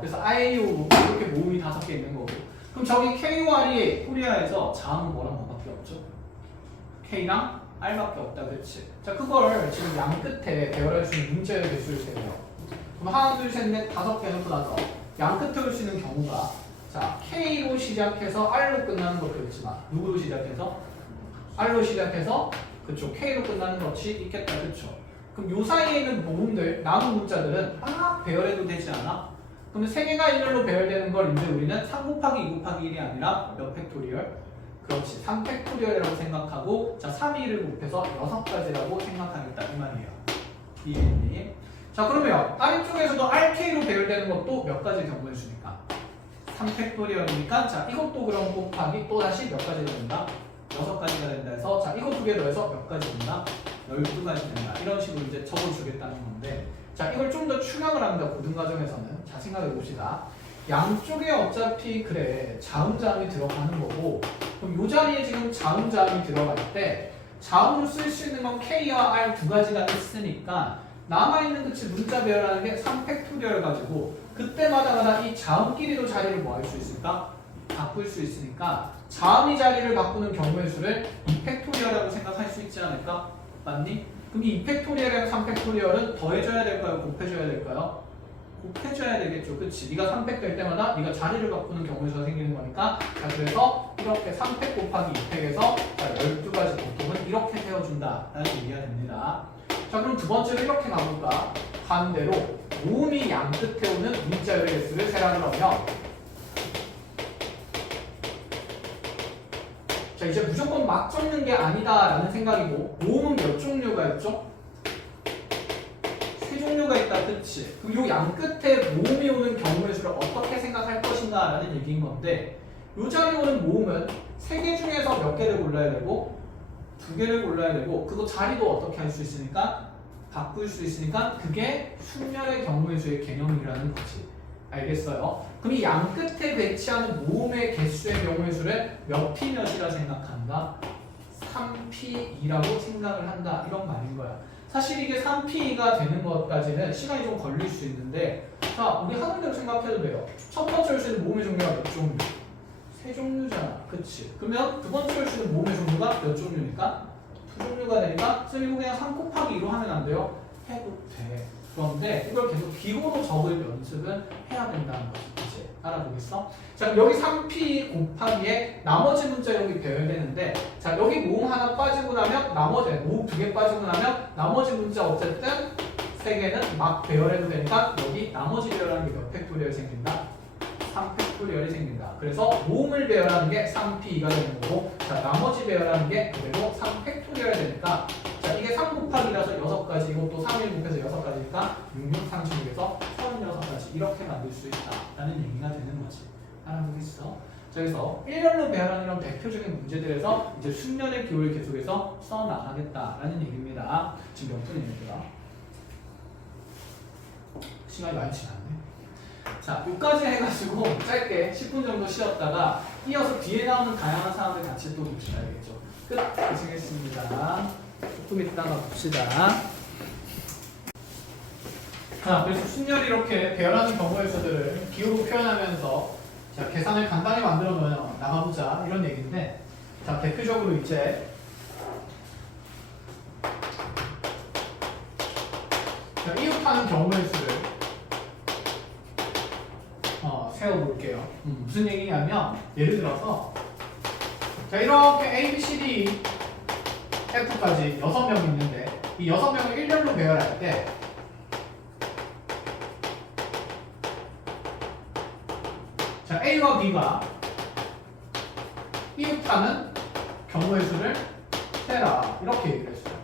그래서 IAO 이렇게 모음이 5개 있는 거고. 그럼 저기 KOR이 코리아에서 자음은 뭐랑 뭐밖에 없죠? K랑 R밖에 없다. 그치? 자, 그걸 지금 양 끝에 배열할 수 있는 문자의 개수를 세요. 그럼 하나, 둘, 셋, 넷, 5개 놓고 나서 양 끝에 올 수 있는 경우가 자, K로 시작해서 R로 끝나는 것도 있지만 누구로 시작해서? R로 시작해서 그쵸, K로 끝나는 것이 있겠다. 그쵸? 그럼 요 사이에 있는 모음들, 남은 문자들은 막 배열해도 되지 않아? 그러면 3개가 일렬로 배열되는 걸 이제 우리는 3 곱하기 2 곱하기 1이 아니라 몇 팩토리얼? 그렇지, 3팩토리얼이라고 생각하고 자, 3, 2를 곱해서 6가지라고 생각하겠다 이 말이에요. 이해했니? 자, 그러면 아래쪽에서도 RK로 배열되는 것도 몇 가지 경우의 수니까 3팩토리얼이니까 자, 이것도 그럼 곱하기 또 다시 몇 가지 된다? 6가지가 된다 해서 자, 이거 2개 더해서 몇 가지 된다? 12가지 된다. 이런 식으로 이제 적어주겠다는 건데 자, 이걸 좀 더 추격을 합니다. 고등과정에서는. 자, 생각해 봅시다. 양쪽에 어차피 그래 자음자음이 들어가는 거고 그럼 이 자리에 지금 자음자음이 들어갈 때 자음으로 쓸 수 있는 건 K와 R 2가지가 있으니까 남아있는 그치 문자 배열하는 게 3팩토리얼 가지고 그때마다 이 자음끼리도 자리를 뭐 할 수 있을까? 바꿀 수 있으니까 자음이 자리를 바꾸는 경우의 수를 2팩토리얼이라고 생각할 수 있지 않을까? 맞니? 그럼 이 2팩토리얼이랑 3팩토리얼은 더해줘야 될까요? 곱해줘야 될까요? 곱해줘야 되겠죠. 그치? 네가 3팩 될 때마다 네가 자리를 바꾸는 경우의 수가 생기는 거니까 자, 그래서 이렇게 3팩 곱하기 2팩에서 자, 12가지 보통은 이렇게 세워준다 라는 얘기가 됩니다. 자, 그럼 두 번째로 이렇게 가볼까? 반대로 모음이 양 끝에 오는 문자열의 개수를 세라 그러면 자, 이제 무조건 막 적는 게 아니다라는 생각이고 모음은 몇 종류가 있죠? 3종류가 있다. 그치? 그럼 요 양 끝에 모음이 오는 경우의 수를 어떻게 생각할 것인가 라는 얘기인 건데 요 자리에 오는 모음은 3개 중에서 몇 개를 골라야 되고 2개를 골라야 되고 그거 자리도 어떻게 할 수 있으니까 바꿀 수 있으니까 그게 순열의 경우의 수의 개념이라는 거지. 알겠어요? 그럼 이 양 끝에 배치하는 모음의 개수의 경우의 수를 몇 P 몇이라 생각한다? 3P2라고 생각을 한다. 이런 말인 거야. 사실 이게 3P2가 되는 것까지는 시간이 좀 걸릴 수 있는데 자, 우리 하는 대로 생각해도 돼요. 첫 번째 올 수 있는 모음의 종류가 몇 종류? 3종류잖아. 그치? 그러면 두 번째 올 수 있는 모음의 종류가 몇 종류니까? 2종류가 되니까 쌤 이거 그냥 3 곱하기 2로 하면 안 돼요? 해도 돼. 그런데 이걸 계속 기호로 적을 연습은 해야 된다는 거지. 그치? 알아보겠어? 자, 여기 3P 곱하기에 나머지 문자 여기 배열되는데 자, 여기 모음 하나 빠지고 나면 나머지 모음 2개 빠지고 나면 나머지 문자 어쨌든 3개는 막 배열해도 되니까 여기 나머지 배열하는 게 몇 팩토리얼 생긴다? 3팩토리얼이 생긴다. 그래서 모음을 배열하는 게 3P2가 되는 거고 자, 나머지 배열하는 게 그대로 3팩토리얼이 되니까 자, 이게 3 곱하기라서 6가지 이것도 3일 곱해서 6가지니까 6, 6, 36에서 36가지 이렇게 만들 수 있다라는 얘기가 되는 거지. 알아보겠어? 자, 그래서 일렬로 배열하는 이런 대표적인 문제들에서 이제 순열의 기호를 계속해서 써나가겠다라는 얘기입니다. 지금 몇 분이냐, 얘들아? 시간이 많이 지났네. 자, 여기까지 해가지고 짧게 10분 정도 쉬었다가 이어서 뒤에 나오는 다양한 사항을 같이 또 봅시다. 알겠죠? 끝! 고생했습니다. 조금 이따가 봅시다. 자, 그래서 순열이 이렇게 배열하는 경우의 수들을 기호로 표현하면서 자, 계산을 간단히 만들어 놓으면 나가보자 이런 얘기인데 자, 대표적으로 이제 자, 이웃하는 경우의 수를 세워볼게요. 무슨 얘기냐면 예를 들어서 자, 이렇게 A, B, C, D, F까지 6명 있는데 이 6명을 일렬로 배열할 때 자, A와 B가 이웃하는 경우의 수를 세라 이렇게 얘기를 했어요.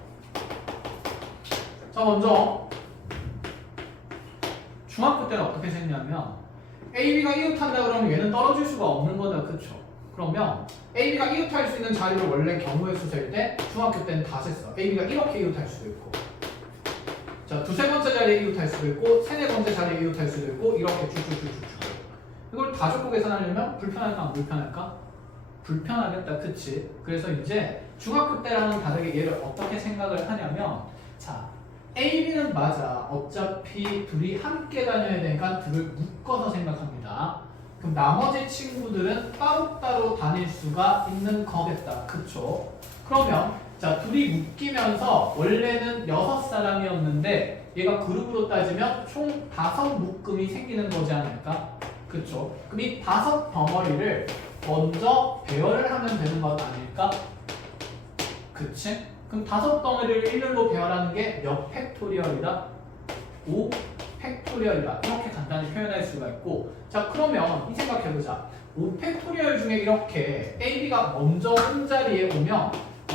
자, 먼저 중학교 때는 어떻게 셌냐면 A, B가 이웃한다 그러면 얘는 떨어질 수가 없는 거다. 그쵸? 그러면 A, B가 이웃할 수 있는 자리를 원래 경우의 수 셀 때 중학교 때는 다 셌어. A, B가 이렇게 이웃할 수도 있고 자, 두세 번째 자리에 이웃할 수도 있고 세네 번째 자리에 이웃할 수도 있고 이렇게 쭉쭉쭉쭉 이걸 다 적고 계산하려면 불편할까 안 불편할까? 불편하겠다. 그치? 그래서 이제 중학교 때랑은 다르게 얘를 어떻게 생각을 하냐면 자, A, B는 맞아. 어차피 둘이 함께 다녀야 되니까 둘을 묶어서 생각합니다. 그럼 나머지 친구들은 따로따로 다닐 수가 있는 거겠다. 그쵸? 그러면 자 둘이 묶이면서 원래는 6사람이었는데 얘가 그룹으로 따지면 총 5묶음이 생기는 거지 않을까? 그쵸? 그럼 이 5덩어리를 먼저 배열을 하면 되는 것 아닐까? 그치? 그럼 5덩어리를 1로 배열하는 게 몇 팩토리얼이다? 5 팩토리얼이다. 이렇게 간단히 표현할 수가 있고, 자 그러면 이 생각해보자. 5 팩토리얼 중에 이렇게 A, B가 먼저 한 자리에 오면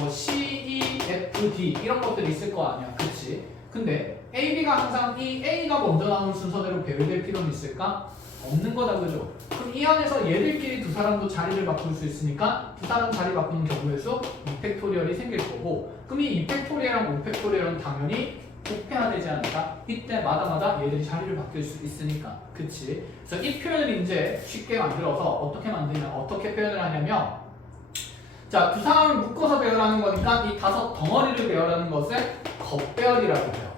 C, E, F, D 이런 것들이 있을 거 아니야. 그치? 근데 A, B가 항상 이 A가 먼저 나오는 순서대로 배열될 필요는 있을까? 없는 거다. 그죠? 그럼 이 안에서 얘들끼리 두 사람도 자리를 바꿀 수 있으니까 두 사람 자리 바꾸는 경우의 수 2팩토리얼이 생길 거고, 그럼 이 2팩토리얼이랑 5팩토리얼은 당연히 곱해야 되지 않을까? 이때마다마다 얘들이 자리를 바뀔 수 있으니까. 그치? 그래서 이 표현을 이제 쉽게 만들어서 어떻게 만드냐, 어떻게 표현을 하냐면, 자, 두 사람을 묶어서 배열하는 거니까 이 5덩어리를 배열하는 것을 겉배열이라고 해요.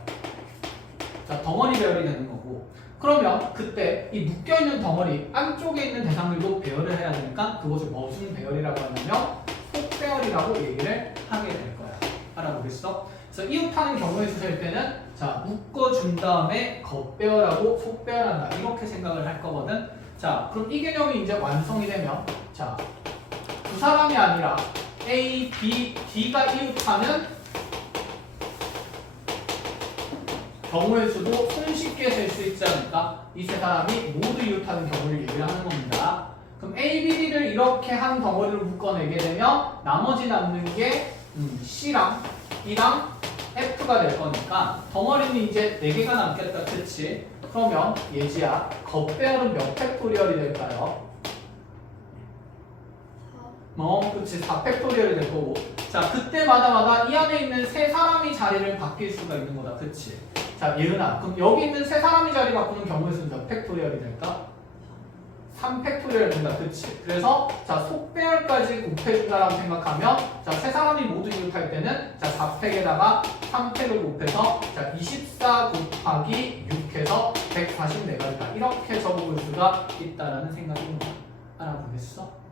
자, 덩어리 배열이 되는 거고, 그러면 그때 이 묶여있는 덩어리 안쪽에 있는 대상들도 배열을 해야 되니까 그것을 무슨 배열이라고 하냐면 속배열이라고 얘기를 하게 될 거야. 알아보겠어? 그래서 이웃하는 경우의 수일 때는 자 묶어준 다음에 겉배열하고 속배열한다 이렇게 생각을 할 거거든. 자 그럼 이 개념이 이제 완성이 되면 자 두 사람이 아니라 A, B, D가 이웃하는 경우의 수도 손쉽게 셀 수 있지 않을까? 이 세 사람이 모두 이웃하는 경우를 얘기를 하는 겁니다. 그럼 A, B, D를 이렇게 한 덩어리로 묶어내게 되면 나머지 남는 게 C랑 E랑 F가 될 거니까 덩어리는 이제 4개가 남겠다. 그치? 그러면 예지야 겉배열은 몇 팩토리얼이 될까요? 그치 4팩토리얼이 될 거고, 자 그때마다마다 이 안에 있는 세 사람이 자리를 바뀔 수가 있는 거다. 그치? 자 예은아 그럼 여기 있는 세 사람이 자리 바꾸는 경우의 수는 몇 팩토리얼이 될까? 3팩토리얼 된다. 그치? 그래서 자 속배열까지 곱해준다라고 생각하면 자 세 사람이 모두 이웃할 때는 자 4팩에다가 3팩을 곱해서 자 24 곱하기 6해서 144가지다. 이렇게 적어볼 수가 있다라는 생각입니다. 알아보겠어?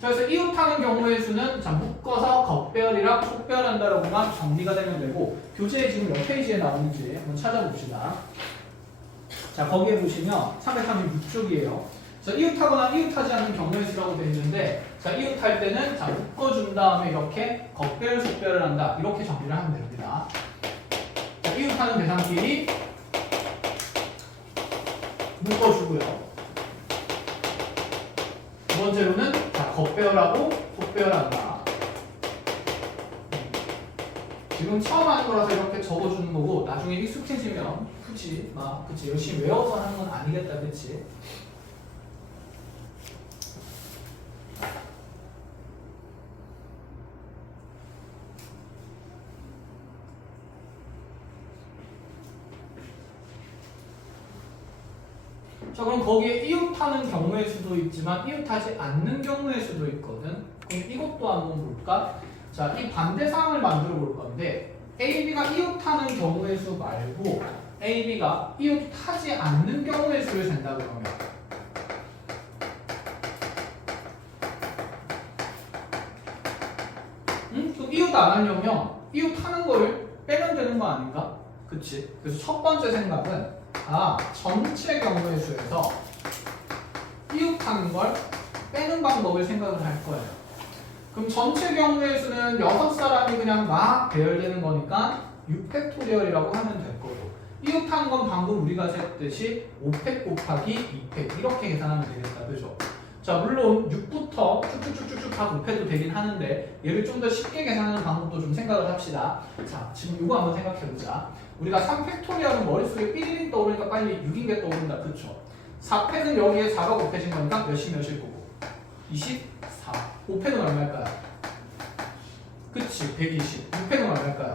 자, 그래서 이웃하는 경우의 수는 자 묶어서 겉배열이랑 속배열한다라고만 정리가 되면 되고, 교재에 지금 몇 페이지에 나오는지 한번 찾아봅시다. 자 거기에 보시면 336쪽이에요. 자 이웃하거나 이웃하지 않는 경우의 수라고 되어 있는데, 자 이웃할 때는 자 묶어준 다음에 이렇게 겉배열 속배열을 한다 이렇게 정리를 하면 됩니다. 자 이웃하는 대상끼리 묶어주고요. 두 번째로는 자 겉배열하고 속배열한다. 지금 처음 하는 거라서 이렇게 적어주는 거고, 나중에 익숙해지면 굳이 막 그치 열심히 외워서 하는 건 아니겠다. 그치? 자 그럼 거기에 이웃하는 경우의 수도 있지만 이웃하지 않는 경우의 수도 있거든. 그럼 이것도 한번 볼까? 자 이 반대 상황을 만들어 볼 건데, A, B가 이웃하는 경우의 수 말고 A, B가 이웃하지 않는 경우의 수를 센다 그러면 그럼 이웃 안 하려면 이웃하는 거를 빼면 되는 거 아닌가? 그치? 그래서 첫 번째 생각은 전체 경우의 수에서 이웃하는 걸 빼는 방법을 생각을 할 거예요. 그럼 전체 경우의 수는 6사람이 그냥 막 배열되는 거니까 6팩토리얼이라고 하면 될 거고, 이웃하는 건 방금 우리가 셌듯이 5팩 곱하기 2팩 이렇게 계산하면 되겠다. 그죠? 자 물론 6부터 쭉쭉쭉쭉 다 곱해도 되긴 하는데 얘를 좀 더 쉽게 계산하는 방법도 좀 생각을 합시다. 자 지금 이거 한번 생각해보자. 우리가 3팩토리얼은 머릿속에 삐리링 떠오르니까 빨리 6인 게 떠오른다. 그쵸? 4팩은 여기에 4가 곱해진 거니까 몇이 몇일 거고 24. 5팩은 얼마일까요? 그치 120. 6팩은 얼마일까요?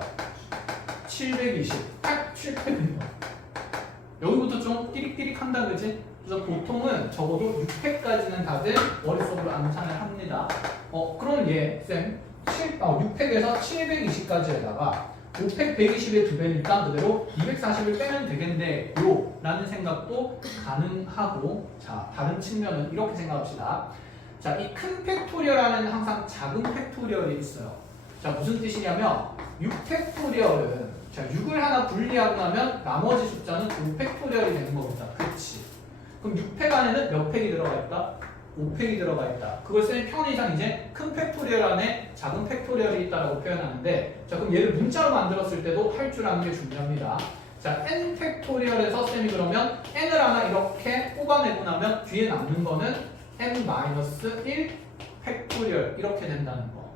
720. 딱 7팩이요. 여기부터 좀 띠릭띠릭 한다. 그치? 그래서 보통은 적어도 6팩까지는 다들 머릿속으로 암산을 합니다. 그럼 쌤 6팩에서 720까지에다가 5팩 120의 2배니까 그대로 240을 빼면 되겠네요 라는 생각도 가능하고, 자 다른 측면은 이렇게 생각합시다. 자 이 큰 팩토리얼 안에는 항상 작은 팩토리얼이 있어요. 자, 무슨 뜻이냐면 6팩토리얼은 자, 6을 하나 분리하고 나면 나머지 숫자는 5팩토리얼이 되는 거겠다. 그렇지. 그럼 6팩 안에는 몇 팩이 들어가 있다? 5팩이 들어가 있다. 그걸 쓰는 편의상 이제 큰 팩토리얼 안에 작은 팩토리얼이 있다라고 표현하는데, 자, 그럼 얘를 문자로 만들었을 때도 할 줄 아는 게 중요합니다. 자, n 팩토리얼에서 쌤이 그러면 n을 하나 이렇게 뽑아내고 나면 뒤에 남는 거는 n-1 팩토리얼 이렇게 된다는 거.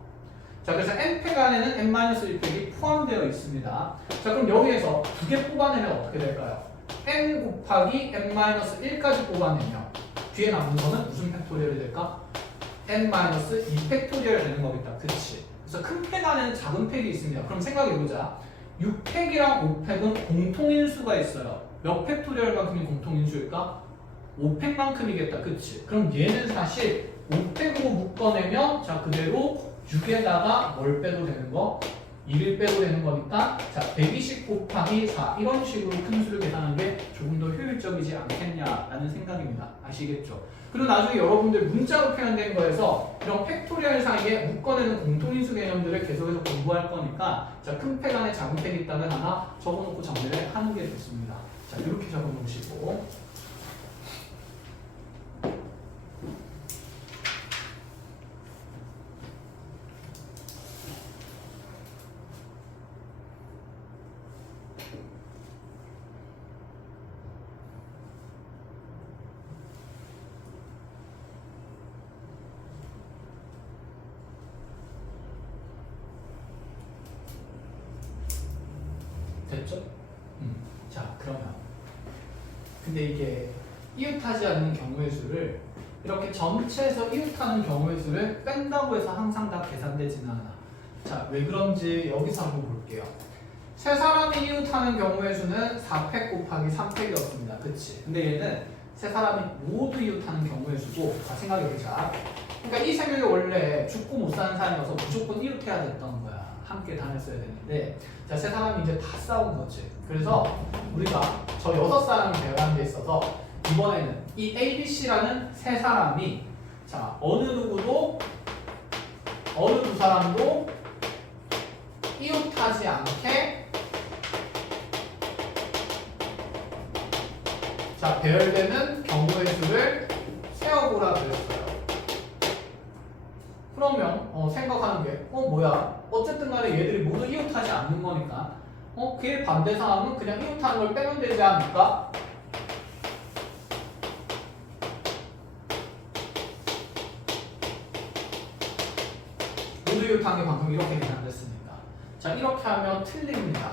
자, 그래서 n팩 안에는 n-1팩이 포함되어 있습니다. 자, 그럼 여기에서 두 개 뽑아내면 어떻게 될까요? n 곱하기 n-1까지 뽑아내면 뒤에 남는 거는 무슨 팩토리얼이 될까? n-2 팩토리얼 되는 거겠다. 그치? 그래서 큰 팩 안에는 작은 팩이 있습니다. 그럼 생각해보자. 6팩이랑 5팩은 공통인수가 있어요. 몇 팩토리얼만큼이 공통인수일까? 5팩만큼이겠다. 그치? 그럼 얘는 사실 5팩으로 묶어내면 자 그대로 6에다가 뭘 빼도 되는 거? 1을 빼도 되는 거니까 자 120 곱하기 4 이런 식으로 큰 수를 계산하는 게 조금 더 효율적이지 않겠냐라는 생각입니다. 아시겠죠? 그리고 나중에 여러분들 문자로 표현된 거에서 이런 팩토리얼 사이에 묶어내는 공통인수 개념들을 계속해서 공부할 거니까 자 큰 팩 안에 작은 팩이 있다는 하나 적어놓고 정리를 하는 게 좋습니다. 자 이렇게 적어놓으시고 됐죠? 자 그러면 근데 이게 이웃하지 않는 경우의 수를 이렇게 전체에서 이웃하는 경우의 수를 뺀다고 해서 항상 다 계산되지는 않아. 자 왜 그런지 여기서 한번 볼게요. 세 사람이 이웃하는 경우의 수는 4팩 곱하기 3팩이었습니다. 그치? 근데 얘는 세 사람이 모두 이웃하는 경우의 수고 자 생각해보자. 그러니까 이 세 명이 원래 죽고 못 사는 사람이어서 무조건 이웃해야 됐던 거야. 함께 다녔어야 되는데 자, 세 사람이 이제 다 싸운 거지. 그래서 우리가 저 6사람이 배열한 게 있어서 이번에는 이 A, B, C라는 세 사람이 자 어느 누구도 어느 두 사람도 이웃하지 않게 자 배열되는 경우의 수를 세어보라 그랬어요. 그러면 생각하는 게 뭐야 어쨌든 간에 얘들이 모두 이웃하지 않는 거니까 그의 반대 상황은 그냥 이웃하는 걸 빼면 되지 않을까? 모두 이웃한 게 방금 이렇게 계산됐으니까 자 이렇게 하면 틀립니다.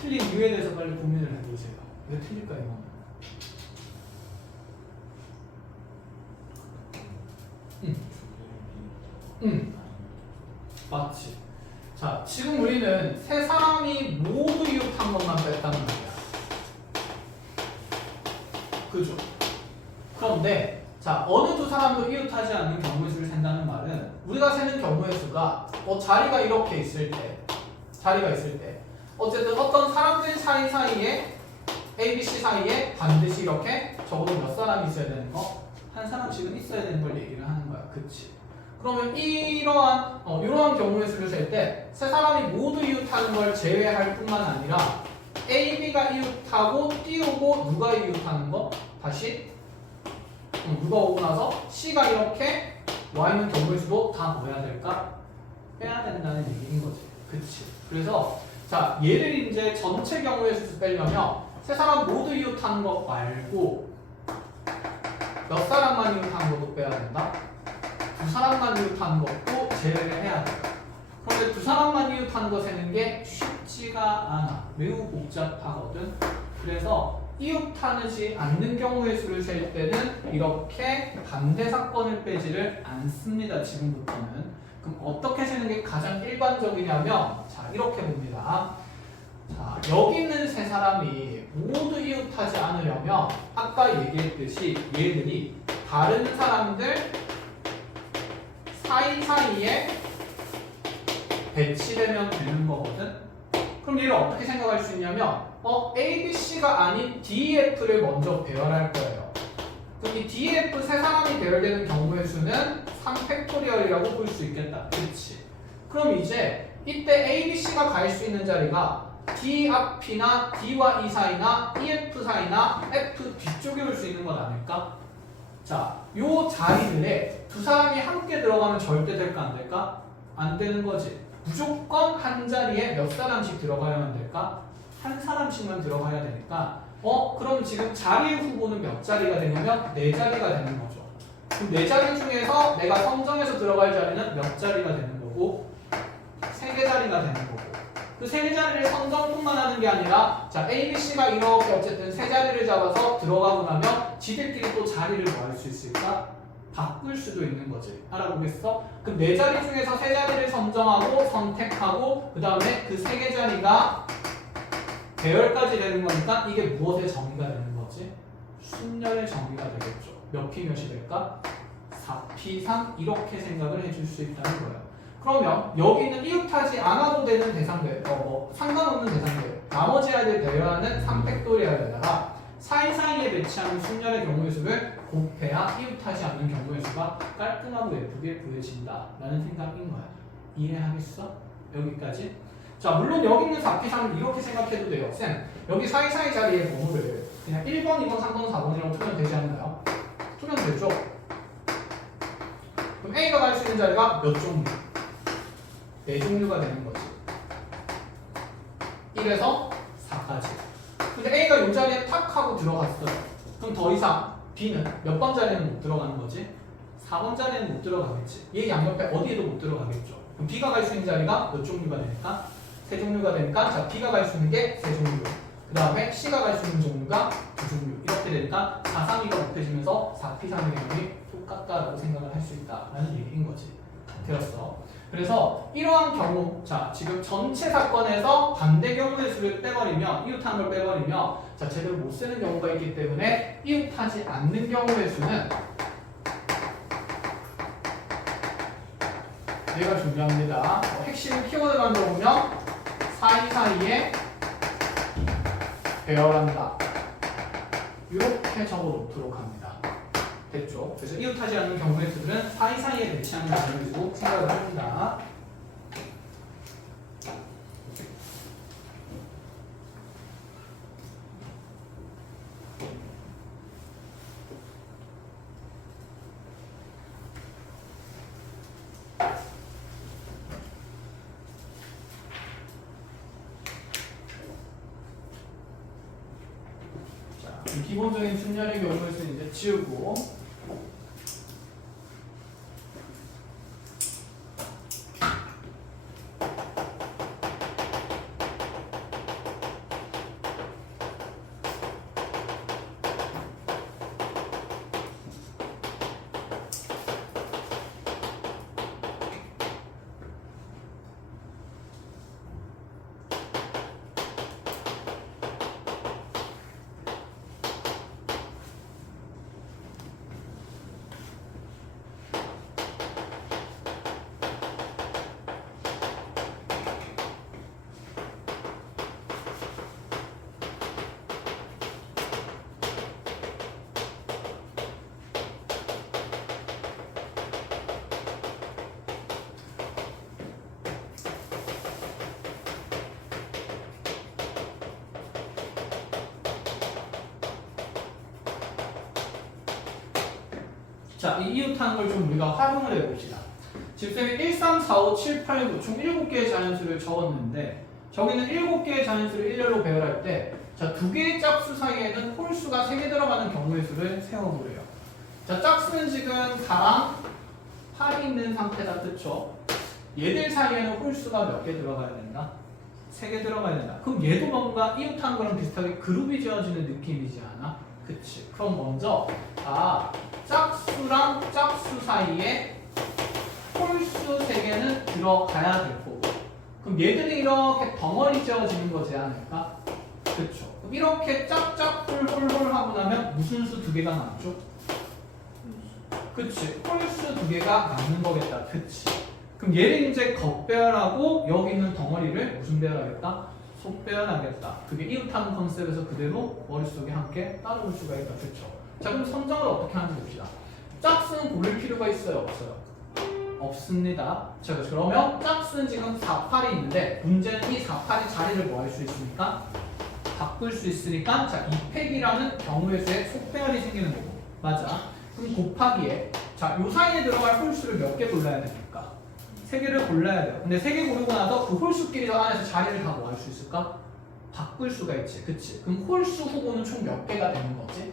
틀린 이유에 대해서 빨리 고민을 해보세요. 왜 틀릴까 이거는? 맞지. 자, 지금 우리는 세 사람이 모두 이웃한 것만 뺐다는 말이야. 그죠? 그런데 자, 어느 두 사람도 이웃하지 않는 경우의 수를 센다는 말은 우리가 세는 경우의 수가 자리가 이렇게 있을 때 어쨌든 어떤 사람들 사이에 A, B, C 사이에 반드시 이렇게 적어도 몇 사람이 있어야 되는 거? 한 사람씩은 있어야 되는 걸 얘기를 하는 거야. 그치? 그러면 이러한 경우의 수를 셀 때 세 사람이 모두 이웃하는 걸 제외할 뿐만 아니라 A, B가 이웃하고 띄우고 누가 이웃하는 거? 다시 누가 오고 나서 C가 이렇게 와 있는 경우의 수도 다 뭐 해야 될까? 빼야 된다는 얘기인 거지. 그치? 그래서 자 얘를 이제 전체 경우의 수를 빼려면 세 사람 모두 이웃하는 것 말고 몇 사람만 이웃하는 것도 빼야 된다? 두 사람만 이웃하는 것도 제외를 해야 돼요. 그런데 두 사람만 이웃하는 거 세는 게 쉽지가 않아. 매우 복잡하거든. 그래서 이웃하지 않는 경우의 수를 셀 때는 이렇게 반대 사건을 빼지를 않습니다. 지금부터는. 그럼 어떻게 세는 게 가장 일반적이냐면 자 이렇게 봅니다. 자 여기 있는 세 사람이 모두 이웃하지 않으려면 아까 얘기했듯이 얘들이 다른 사람들 사이사이에 배치되면 되는 거거든. 그럼 얘를 어떻게 생각할 수 있냐면 A, B, C가 아닌 D, F를 먼저 배열할 거예요. 그럼 이 D, F 세 사람이 배열되는 경우의 수는 3팩토리얼이라고 볼 수 있겠다. 그렇지. 그럼 이제 이때 A, B, C가 갈 수 있는 자리가 D 앞이나 D와 E 사이나 EF 사이나 F 뒤쪽에 올 수 있는 건 아닐까? 자, 요 자리들에 두 사람이 함께 들어가면 절대 될까 안 될까? 안 되는 거지. 무조건 한 자리에 몇 사람씩 들어가야만 될까? 한 사람씩만 들어가야 되니까 그럼 지금 자리 후보는 몇 자리가 되냐면 4자리가 되는 거죠. 그럼 4자리 중에서 내가 선정해서 들어갈 자리는 몇 자리가 되는 거고 3개 자리가 되는 거고 그 3개 자리를 선정뿐만 하는 게 아니라 자 A, B, C가 이렇게 어쨌든 3자리를 잡아서 들어가고 나면 지들끼리 또 자리를 뭐 할 수 있을까? 바꿀 수도 있는 거지. 알아보겠어? 그럼 4자리 중에서 3자리를 선정하고 선택하고 그 다음에 그 3개 자리가 배열까지 되는 거니까 이게 무엇의 정의가 되는 거지? 순열의 정의가 되겠죠. 몇 P 몇이 될까? 4P3 이렇게 생각을 해줄 수 있다는 거예요. 그러면 여기는 이웃하지 않아도 되는 대상들, 상관없는 대상들, 나머지 아이들 배열하는 3팩토리얼에다가 사이사이에 배치하는 순열의 경우의 수를 곱해야 이웃하지 않는 경우의 수가 깔끔하고 예쁘게 구해진다라는 생각인 거야. 이해하겠어? 여기까지? 자, 물론 여기 있는 4P3을 이렇게 생각해도 돼요. 쌤, 여기 사이사이 자리의 번호를 그냥 1번, 2번, 3번, 4번이라고 투면 되지 않나요? 투면 되죠? 그럼 A가 갈 수 있는 자리가 몇 종류? 4종류가 되는 거지. 1에서 4까지. 근데 A가 이 자리에 탁 하고 들어갔어요. 그럼 더 이상 B는 몇 번 자리에는 못 들어가는 거지? 4번 자리에는 못 들어가겠지. 얘 양옆에 어디에도 못 들어가겠죠. 그럼 B가 갈 수 있는 자리가 몇 종류가 되니까? 3종류가 되니까 자 B가 갈 수 있는 게 3종류. 그 다음에 C가 갈 수 있는 종류가 2종류. 이렇게 되니까 4, 3, 2가 곱해지면서 4P3의 경우이 똑같다라고 생각을 할 수 있다라는 얘기인 거지. 되었어. 그래서 이러한 경우, 자 지금 전체 사건에서 반대 경우의 수를 빼버리면 이웃하는 걸 빼버리면 자 제대로 못 쓰는 경우가 있기 때문에 이웃하지 않는 경우의 수는 얘가 중요합니다. 핵심 키워드만 적으면 사이사이에 배열한다. 이렇게 적어놓도록 합니다. 됐죠? 그래서 이웃하지 않는 경우의 수들은 사이사이에 배치하는 경우이고 생각을 합니다. 자, 기본적인 순열의 경우의 수는 이제 지우고 자, 이 이웃하는 걸 좀 우리가 활용을 해봅시다. 지금 쌤이 1, 3, 4, 5, 7, 8, 9 총 7개의 자연수를 적었는데 저기는 7개의 자연수를 일렬로 배열할 때 자, 2개의 짝수 사이에는 홀수가 3개 들어가는 경우의 수를 세워보래요. 자, 짝수는 지금 4랑 8이 있는 상태다. 그쵸? 얘들 사이에는 홀수가 몇 개 들어가야 된다? 3개 들어가야 된다. 그럼 얘도 뭔가 이웃하는 거랑 비슷하게 그룹이 지어지는 느낌이지 않아? 그치? 그럼 먼저 짝수랑 짝수 사이에 홀수 3개는 들어가야 될 거고 그럼 얘들이 이렇게 덩어리 지어지는 거지 않을까? 그쵸? 그럼 이렇게 짝짝 홀홀홀 하고 나면 무슨 수 2개가 남죠? 그치? 홀수 2개가 남는 거겠다. 그치? 그럼 얘를 이제 겉배열하고 여기 있는 덩어리를 무슨 배열하겠다? 속배열하겠다. 그게 이웃하는 컨셉에서 그대로 머릿속에 함께 따라올 수가 있다. 그쵸? 자, 그럼 선정을 어떻게 하는지 봅시다. 짝수는 고를 필요가 있어요? 없어요? 없습니다. 자, 그러면 짝수는 지금 4, 8이 있는데 문제는 이 4, 8이 자리를 뭐 할 수 있습니까? 바꿀 수 있으니까 자, 2팩이라는 경우의 수에 속배열이 생기는 거고 맞아. 그럼 곱하기에 자, 요 사이에 들어갈 홀수를 몇 개 골라야 됩니까? 3개를 골라야 돼요. 근데 3개 고르고 나서 그 홀수끼리 저 안에서 자리를 다 뭐 할 수 있을까? 바꿀 수가 있지. 그치? 그럼 홀수 후보는 총 몇 개가 되는 거지?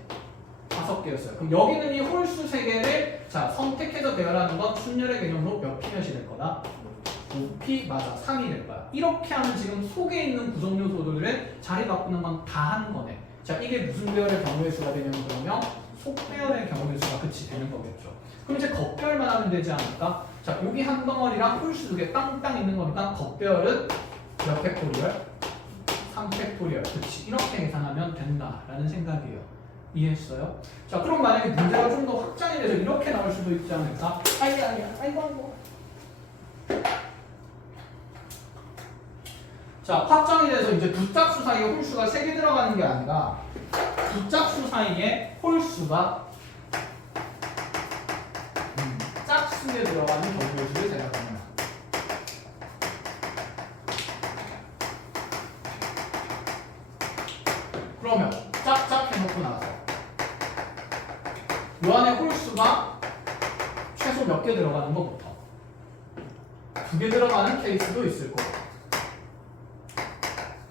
5개였어요. 그럼 여기는 이 홀수 3개를 자, 선택해서 배열하는 건 순열의 개념으로 몇 P몇이 될 거다? 5P 맞아. 3이 될 거야. 이렇게 하면 지금 속에 있는 구성 요소들을 자리 바꾸는 건 다 하는 거네. 자, 이게 무슨 배열의 경우의 수가 되냐면 그러면 속배열의 경우의 수가 그치 되는 거겠죠. 그럼 이제 겉배열만 하면 되지 않을까? 자, 여기 한 덩어리랑 홀수 2개 땅땅 있는 거니까 겉배열은 몇 팩토리얼? 3팩토리얼. 그치. 이렇게 계산하면 된다라는 생각이에요. 이해했어요? 자, 그럼 만약에 문제가 좀 더 확장이 돼서 이렇게 나올 수도 있지 않을까? 아이고. 자, 확장이 돼서 이제 두 짝수 사이에 홀수가 3개 들어가는 게 아니라 두 짝수 사이에 홀수가 짝수에 들어가는 경우의 수를 생각합니다. 그러면 짝짝 해놓고 나서 요 안에 홀수가 최소 몇 개 들어가는 것부터 2개 들어가는 케이스도 있을 거고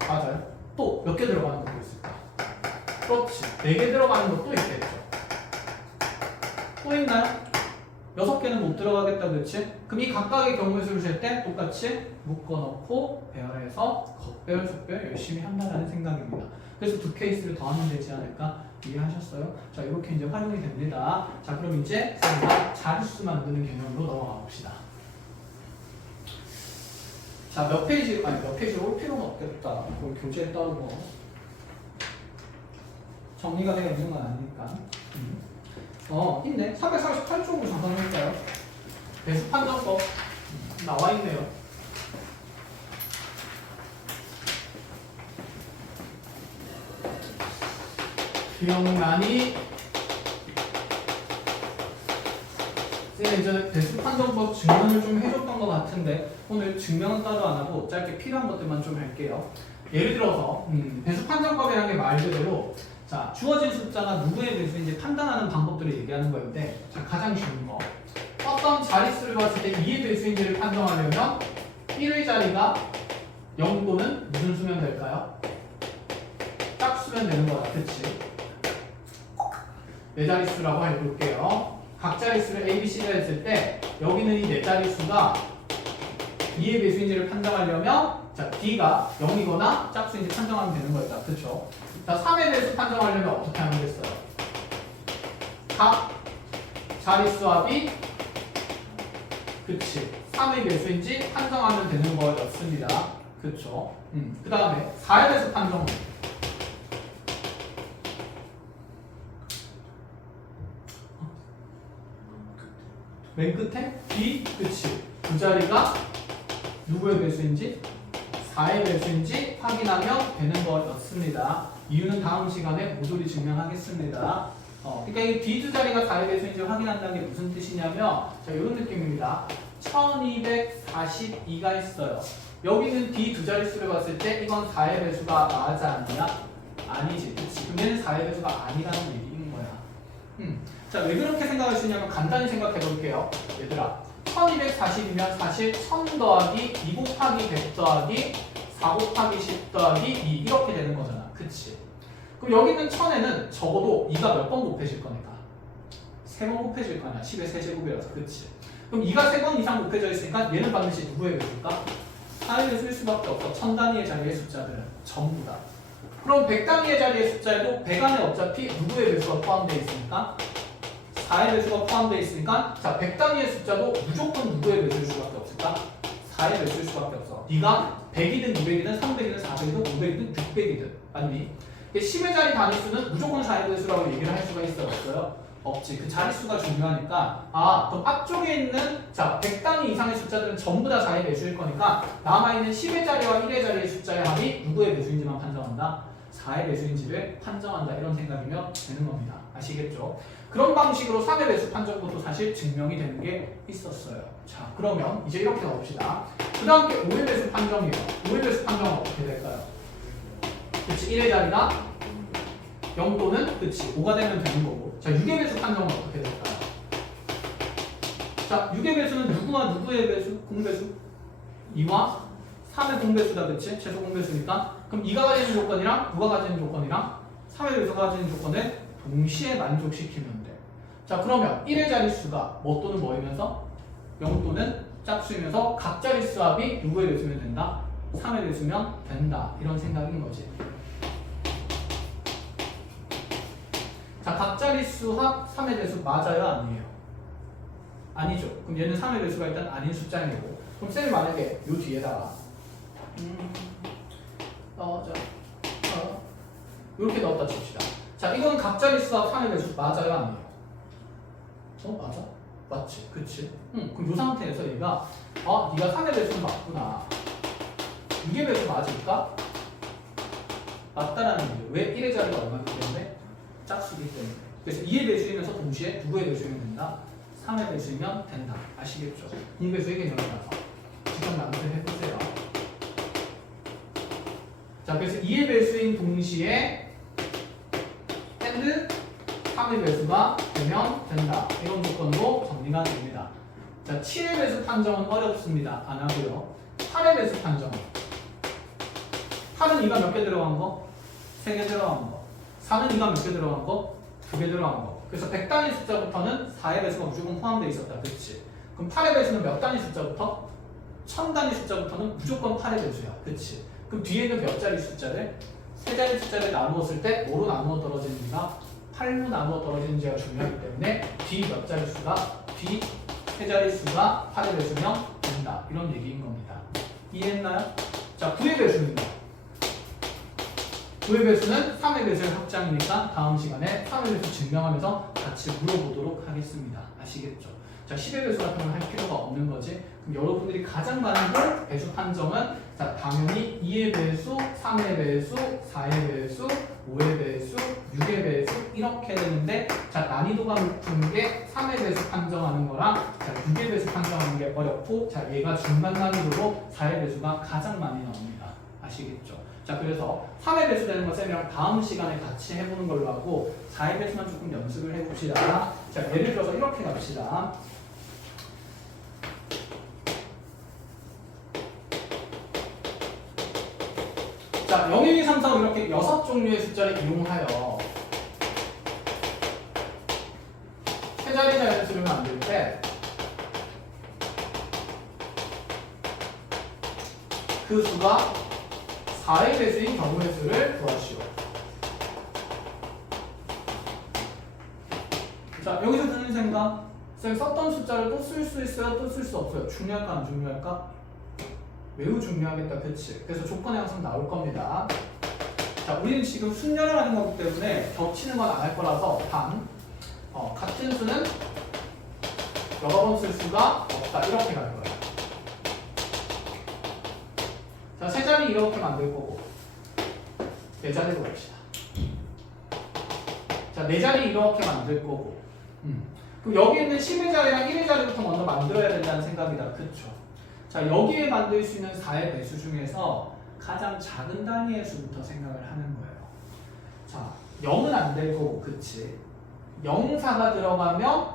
맞아요. 또 몇 개 들어가는 것도 있을까? 그렇지. 4개 들어가는 것도 있겠죠. 또 있나요? 6개는 못 들어가겠다, 그렇지? 그럼 이 각각의 경우의 수를 잴 때 똑같이 묶어놓고 배열해서 겉배열, 속배열 열심히 한다는 생각입니다. 그래서 두 케이스를 더하면 되지 않을까? 이해하셨어요? 자, 이렇게 이제 활용이 됩니다. 자, 그럼 이제 저희가 자릿수 만드는 개념으로 넘어가 봅시다. 자, 몇 페이지 올 필요는 없겠다. 그걸 교재에 따르고 정리가 되어 있는 건 아니니까. 있네. 348쪽으로 잠깐 해볼까요? 배수 판정법 나와 있네요. 기억나니? 이제 배수 판정법 증명을 좀 해줬던 것 같은데 오늘 증명은 따로 안 하고 짧게 필요한 것들만 좀 할게요. 예를 들어서 배수 판정법이라는 게 말 그대로 자, 주어진 숫자가 누구의 배수인지 판단하는 방법들을 얘기하는 거였는데 자, 가장 쉬운 거 어떤 자릿수를 봤을 때 2의 배수인지를 판정하려면 1의 자리가 0 또는 무슨 수면 될까요? 짝수면 되는 거다. 그치? 네 자릿수라고 해볼게요. 각 자릿수를 A, B, C를 했을 때 여기는 이 네 자릿수가 2의 배수인지를 판정하려면 자, D가 0이거나 짝수인지 판정하면 되는 거였다. 그쵸? 자, 3의 배수 판정하려면 어떻게 하면 되겠어요? 각 자릿수 합이 그치 3의 배수인지 판정하면 되는 거였습니다. 그쵸? 그 다음에 4의 배수 판정 맨 끝에 B 그치 두 자리가 누구의 배수인지 4의 배수인지 확인하면 되는 거였습니다. 이유는 다음 시간에 모조리 증명하겠습니다. 그러니까 이 D 두 자리가 4의 배수인지 확인한다는 게 무슨 뜻이냐면 자, 이런 느낌입니다. 1242가 있어요. 여기는 D 두 자릿수를 봤을 때 이건 4의 배수가 맞아 아니야? 아니지. 그치? 그럼 얘는 4의 배수가 아니라는 얘기인 거야. 자, 왜 그렇게 생각할 수 있냐면 간단히 생각해 볼게요. 얘들아 1240이면 사실 1000 더하기 2 곱하기 100 더하기 4 곱하기 10 더하기 2 이렇게 되는 거잖아. 그치? 그럼 여기 있는 1000에는 적어도 2가 몇 번 곱해질 거니까? 3번 곱해질 거 아니야. 10의 세제곱이라서. 그치? 그럼 2가 3번 이상 곱해져 있으니까 얘는 반드시 누구의 배수일까? 4의 배수일 수밖에 없어. 1000 단위의 자리의 숫자들은 전부 다. 그럼 100 단위의 자리의 숫자에도 100 안에 어차피 누구의 배수가 포함되어 있으니까? 4의 배수가 포함되어 있으니까 자, 100 단위의 숫자도 무조건 누구의 배수일 수밖에 없을까? 4의 배수일 수밖에 없어. 네가 100이든 200이든 300이든 400이든 500이든 600이든 아니니 10의 자리 단위수는 무조건 4의 배수라고 얘기를 할 수가 있어요? 없어요? 없지. 그 자릿수가 중요하니까 그럼 앞쪽에 있는 자 100단위 이상의 숫자들은 전부 다 4의 배수일 거니까 남아있는 10의 자리와 1의 자리의 숫자의 합이 누구의 배수인지만 판정한다? 4의 배수인지를 판정한다. 이런 생각이면 되는 겁니다. 아시겠죠? 그런 방식으로 3의 배수 판정도 사실 증명이 되는 게 있었어요. 자, 그러면 이제 이렇게 가봅시다. 그 다음 게 5의 배수 판정이에요. 5의 배수 판정은 어떻게 될까요? 그치, 1의 자리가 0 또는 그치 5가 되면 되는 거고. 자, 6의 배수 판정은 어떻게 될까요? 자, 6의 배수는 누구와 누구의 배수? 공배수? 2와 3의 공배수다, 그치? 최소 공배수니까. 그럼 2가 가지는 조건이랑 누가 가지는 조건이랑 3의 배수가 가지는 조건을 동시에 만족시키면 돼. 자, 그러면 1의 자릿수가 뭐 또는 뭐이면서 0 또는 짝수이면서 각 자릿수 합이 누구의 배수면 된다? 3의 배수면 된다. 이런 생각인 거지. 자, 각 자릿수 합 3의 배수 맞아요? 아니에요? 아니죠. 그럼 얘는 3의 배수가 일단 아닌 숫자인 거고. 그럼 쌤이 만약에 요 뒤에다가 이렇게 넣었다 칩시다. 자, 이건 각 자릿수 합 3의 배수 맞아요? 아니에요? 맞아? 맞지? 그치? 그럼 이 상태에서 얘가 네가 3의 배수는 맞구나. 6의 배수 맞을까? 맞다라는 얘기죠. 왜 1의 자리가 얼마기 때문에? 짝수기 때문에. 그래서 2의 배수이면서 동시에 누구의 배수이면 된다? 3의 배수이면 된다. 아시겠죠? 공배수의 개념이라서 직접 나눠서 해보세요. 자, 그래서 2의 배수인 동시에 and 3의 배수가 되면 된다. 이런 조건도 정리가 됩니다. 자, 7의 배수 판정은 어렵습니다. 안 하고요. 8의 배수 판정. 8은 2가 몇 개 들어간 거? 3개 들어간 거. 4는 2가 몇 개 들어간 거? 2개 들어간 거. 그래서 100단위 숫자부터는 4의 배수가 무조건 포함되어 있었다. 그치? 그럼 8의 배수는 몇 단위 숫자부터? 1000단위 숫자부터는 무조건 8의 배수야. 그치? 그럼 뒤에는 몇 자리 숫자를? 3자리 숫자를 나누었을 때 뭐로 나누어 떨어지는지가 8로 나누어 떨어지는지가 중요하기 때문에 뒤 몇 자리 수가? 뒤 3자리 수가 8의 배수면 된다. 이런 얘기인 겁니다. 이해했나요? 자, 9의 배수는요? 9의 배수는 3의 배수의 확장이니까 다음 시간에 3의 배수 증명하면서 같이 물어보도록 하겠습니다. 아시겠죠? 자, 10의 배수 같은 건 할 필요가 없는 거지. 그럼 여러분들이 가장 많은 걸 배수 판정은 자, 당연히 2의 배수, 3의 배수, 4의 배수, 5의 배수, 6의 배수 이렇게 되는데 자, 난이도가 높은 게 3의 배수 판정하는 거랑 자, 6의 배수 판정하는 게 어렵고 자, 얘가 중간 난이도로 4의 배수가 가장 많이 나옵니다. 아시겠죠? 자, 그래서 3의 배수 되는 거 쌤이랑 다음 시간에 같이 해보는 걸로 하고 4의 배수만 조금 연습을 해봅시다. 자, 예를 들어서 이렇게 갑시다. 자, 0, 1, 2, 3, 4 이렇게 6종류의 숫자를 이용하여 세 자리 자연수를 만들 때 그 수가 4의 배수인 경우의 수를 구하시오. 자, 여기서 드는 생각. 쌤 썼던 숫자를 또 쓸 수 있어요? 또 쓸 수 없어요? 중요할까 안 중요할까? 매우 중요하겠다. 그치? 그래서 조건에 항상 나올 겁니다. 자, 우리는 지금 순열을 하는 거기 때문에 겹치는 건 안 할 거라서 단 같은 수는 여러 번 쓸 수가 없다. 이렇게 갈 거예요. 자, 세 자리 이렇게 만들 거고 네 자리로 갑시다. 자, 네 자리 이렇게 만들 거고 그럼 여기 있는 10의 자리랑 1의 자리부터 먼저 만들어야 된다는 생각이다. 그쵸? 자, 여기에 만들 수 있는 4의 배수 중에서 가장 작은 단위의 수부터 생각을 하는 거예요. 자, 0은 안 될 거고, 그치? 0, 4가 들어가면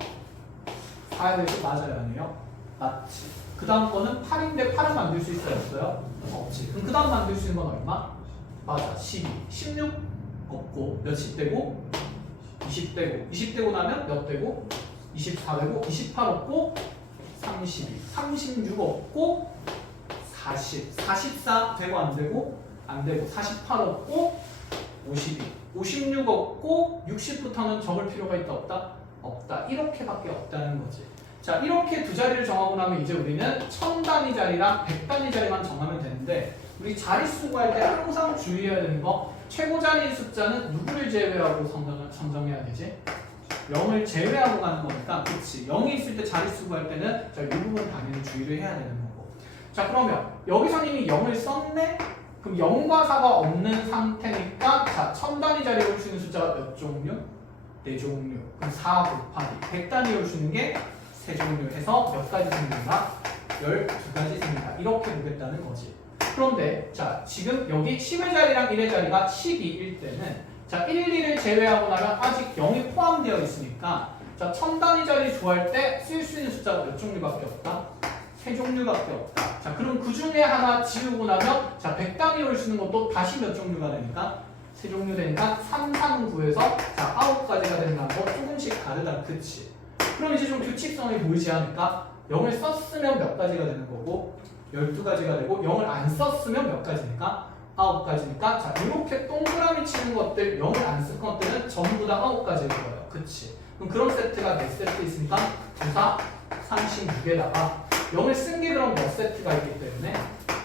4의 배수 맞아요, 아니에요? 맞지. 그 다음 거는 8인데 8은 만들 수 있어요, 없어요? 없지. 그럼 그 다음 만들 수 있는 건 얼마? 맞아, 12. 16 없고, 몇십 되고? 20 되고. 20 되고 나면 몇 되고? 24 되고, 28 없고, 32, 36 없고 40, 44 되고 안 되고 안 되고 48 없고 52, 56 없고 60부터는 적을 필요가 있다 없다? 없다. 이렇게밖에 없다는 거지. 자, 이렇게 두 자리를 정하고 나면 이제 우리는 1000단위 자리랑 100단위 자리만 정하면 되는데 우리 자릿수 구할 때 항상 주의해야 되는 거 최고 자리 숫자는 누구를 제외하고 선정해야 되지? 0을 제외하고 가는 거니까 그치 0이 있을 때 자릿수 구할 때는 자, 이 부분 당연히 주의를 해야 되는 거고 자 그러면 여기서 이미 0을 썼네? 그럼 0과 4가 없는 상태니까 자 1000단위 자리에 올 수 있는 숫자가 몇 종류? 4종류. 그럼 4 곱하기 100단위 올 수 있는 게 3종류 해서 몇 가지 생긴다? 12가지 생긴다. 이렇게 보겠다는 거지. 그런데 자 지금 여기 10의 자리랑 1의 자리가 12일 때는 자 1, 2를 제외하고 나면 아직 0이 포함되어 있으니까 자 1000단위 자리 구할 때 쓸 수 있는 숫자가 몇 종류밖에 없다? 3종류밖에 없다. 자 그럼 그 중에 하나 지우고 나면 자 100단위 올 수 있는 것도 다시 몇 종류가 되니까 3종류 되니까 3, 3, 9에서 자 9가지가 된다는 거 조금씩 다르다. 그치? 그럼 이제 좀 규칙성이 보이지 않을까? 0을 썼으면 몇 가지가 되는 거고 12가지가 되고 0을 안 썼으면 몇 가지니까? 9가지니까 자 이렇게 동그라미 치는 것들 0을 안 쓴 것들은 전부 다 9가지일 거예요. 그치? 그럼 그런 세트가 몇 세트 있으니까 2사 36에다가 0을 쓴 게 그럼 몇 세트가 있기 때문에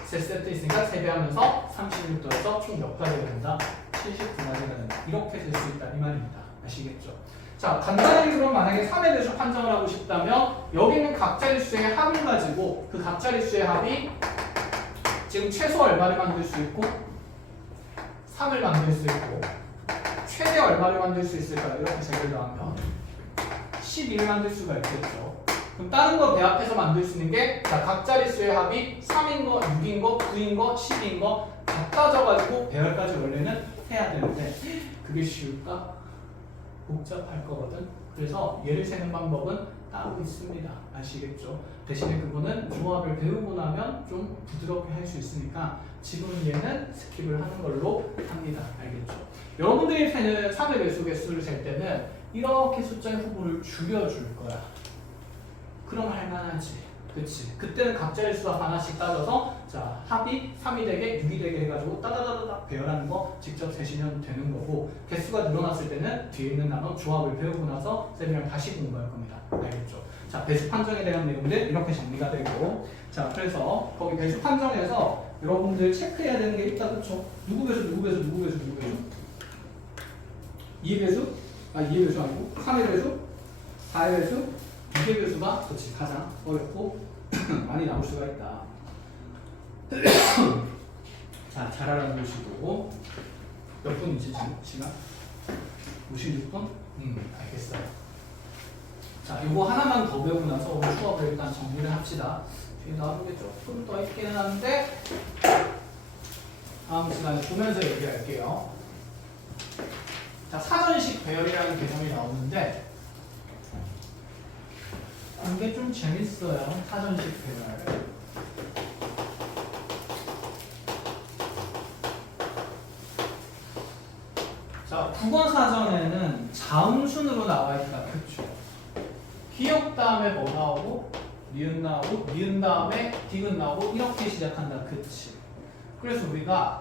3세트 있으니까 3배하면서 36 더해서 총 몇 가지가 된다? 79가지가 된다. 이렇게 될 수 있다 이 말입니다. 아시겠죠? 자 간단하게 그럼 만약에 3의 배수 판정을 하고 싶다면 여기 있는 각자리수의 합을 가지고 그 각자리수의 합이 지금 최소 얼마를 만들 수 있고 3을 만들 수 있고 최대 얼마를 만들 수 있을까요? 이렇게 제를 더하면 12를 만들 수가 있겠죠. 그럼 다른 거 배합해서 만들 수 있는 게 자, 각자리수의 합이 3인 거, 6인 거, 9인 거, 10인 거 다 따져가지고 배열까지 원래는 해야 되는데 그게 쉬울까? 복잡할 거거든. 그래서 얘를 세는 방법은 따로 있습니다. 아시겠죠? 대신에 그거는 조합을 배우고 나면 좀 부드럽게 할 수 있으니까 지금은 얘는 스킵을 하는 걸로 합니다. 알겠죠? 여러분들이 세는 3의 배수 개수를 셀 때는 이렇게 숫자의 후보를 줄여줄 거야. 그럼 할만하지. 그치? 그때는 각자리수 하나씩 따져서 자 합이 3이 되게 6이 되게 해가지고 따다다다닥 배열하는 거 직접 세시면 되는 거고 개수가 늘어났을 때는 뒤에 있는 나눠 조합을 배우고 나서 쌤이랑 다시 공부할 겁니다. 알겠죠? 자 배수 판정에 대한 내용들 이렇게 정리가 되고 자 그래서 거기 배수 판정에서 여러분들 체크해야 되는 게 있다. 그쵸? 누구 배수 누구 배수 누구 배수 누구 배수 2의 배수? 아 2의 배수 아니고 3의 배수? 4의 배수? 2의 배수가 그렇지 가장 어렵고 많이 나올 수가 있다. 자, 잘 알아두시고 몇 분이지 지금 시간? 56분? 알겠어요. 자, 이거 하나만 더 배우고 나서 오늘 수업을 일단 정리를 합시다. 뒤에 나오는 게 조금 더 있기는 한데 다음 시간에 보면서 얘기할게요. 자, 사전식 배열이라는 개념이 나오는데 이게 좀 재밌어요. 사전식 배열. 자, 국어사전에는 자음순으로 나와 있다. 그쵸? 기역 다음에 뭐 나오고 니은 나오고 니은 다음에 디귿 나오고 이렇게 시작한다. 그치? 그래서 우리가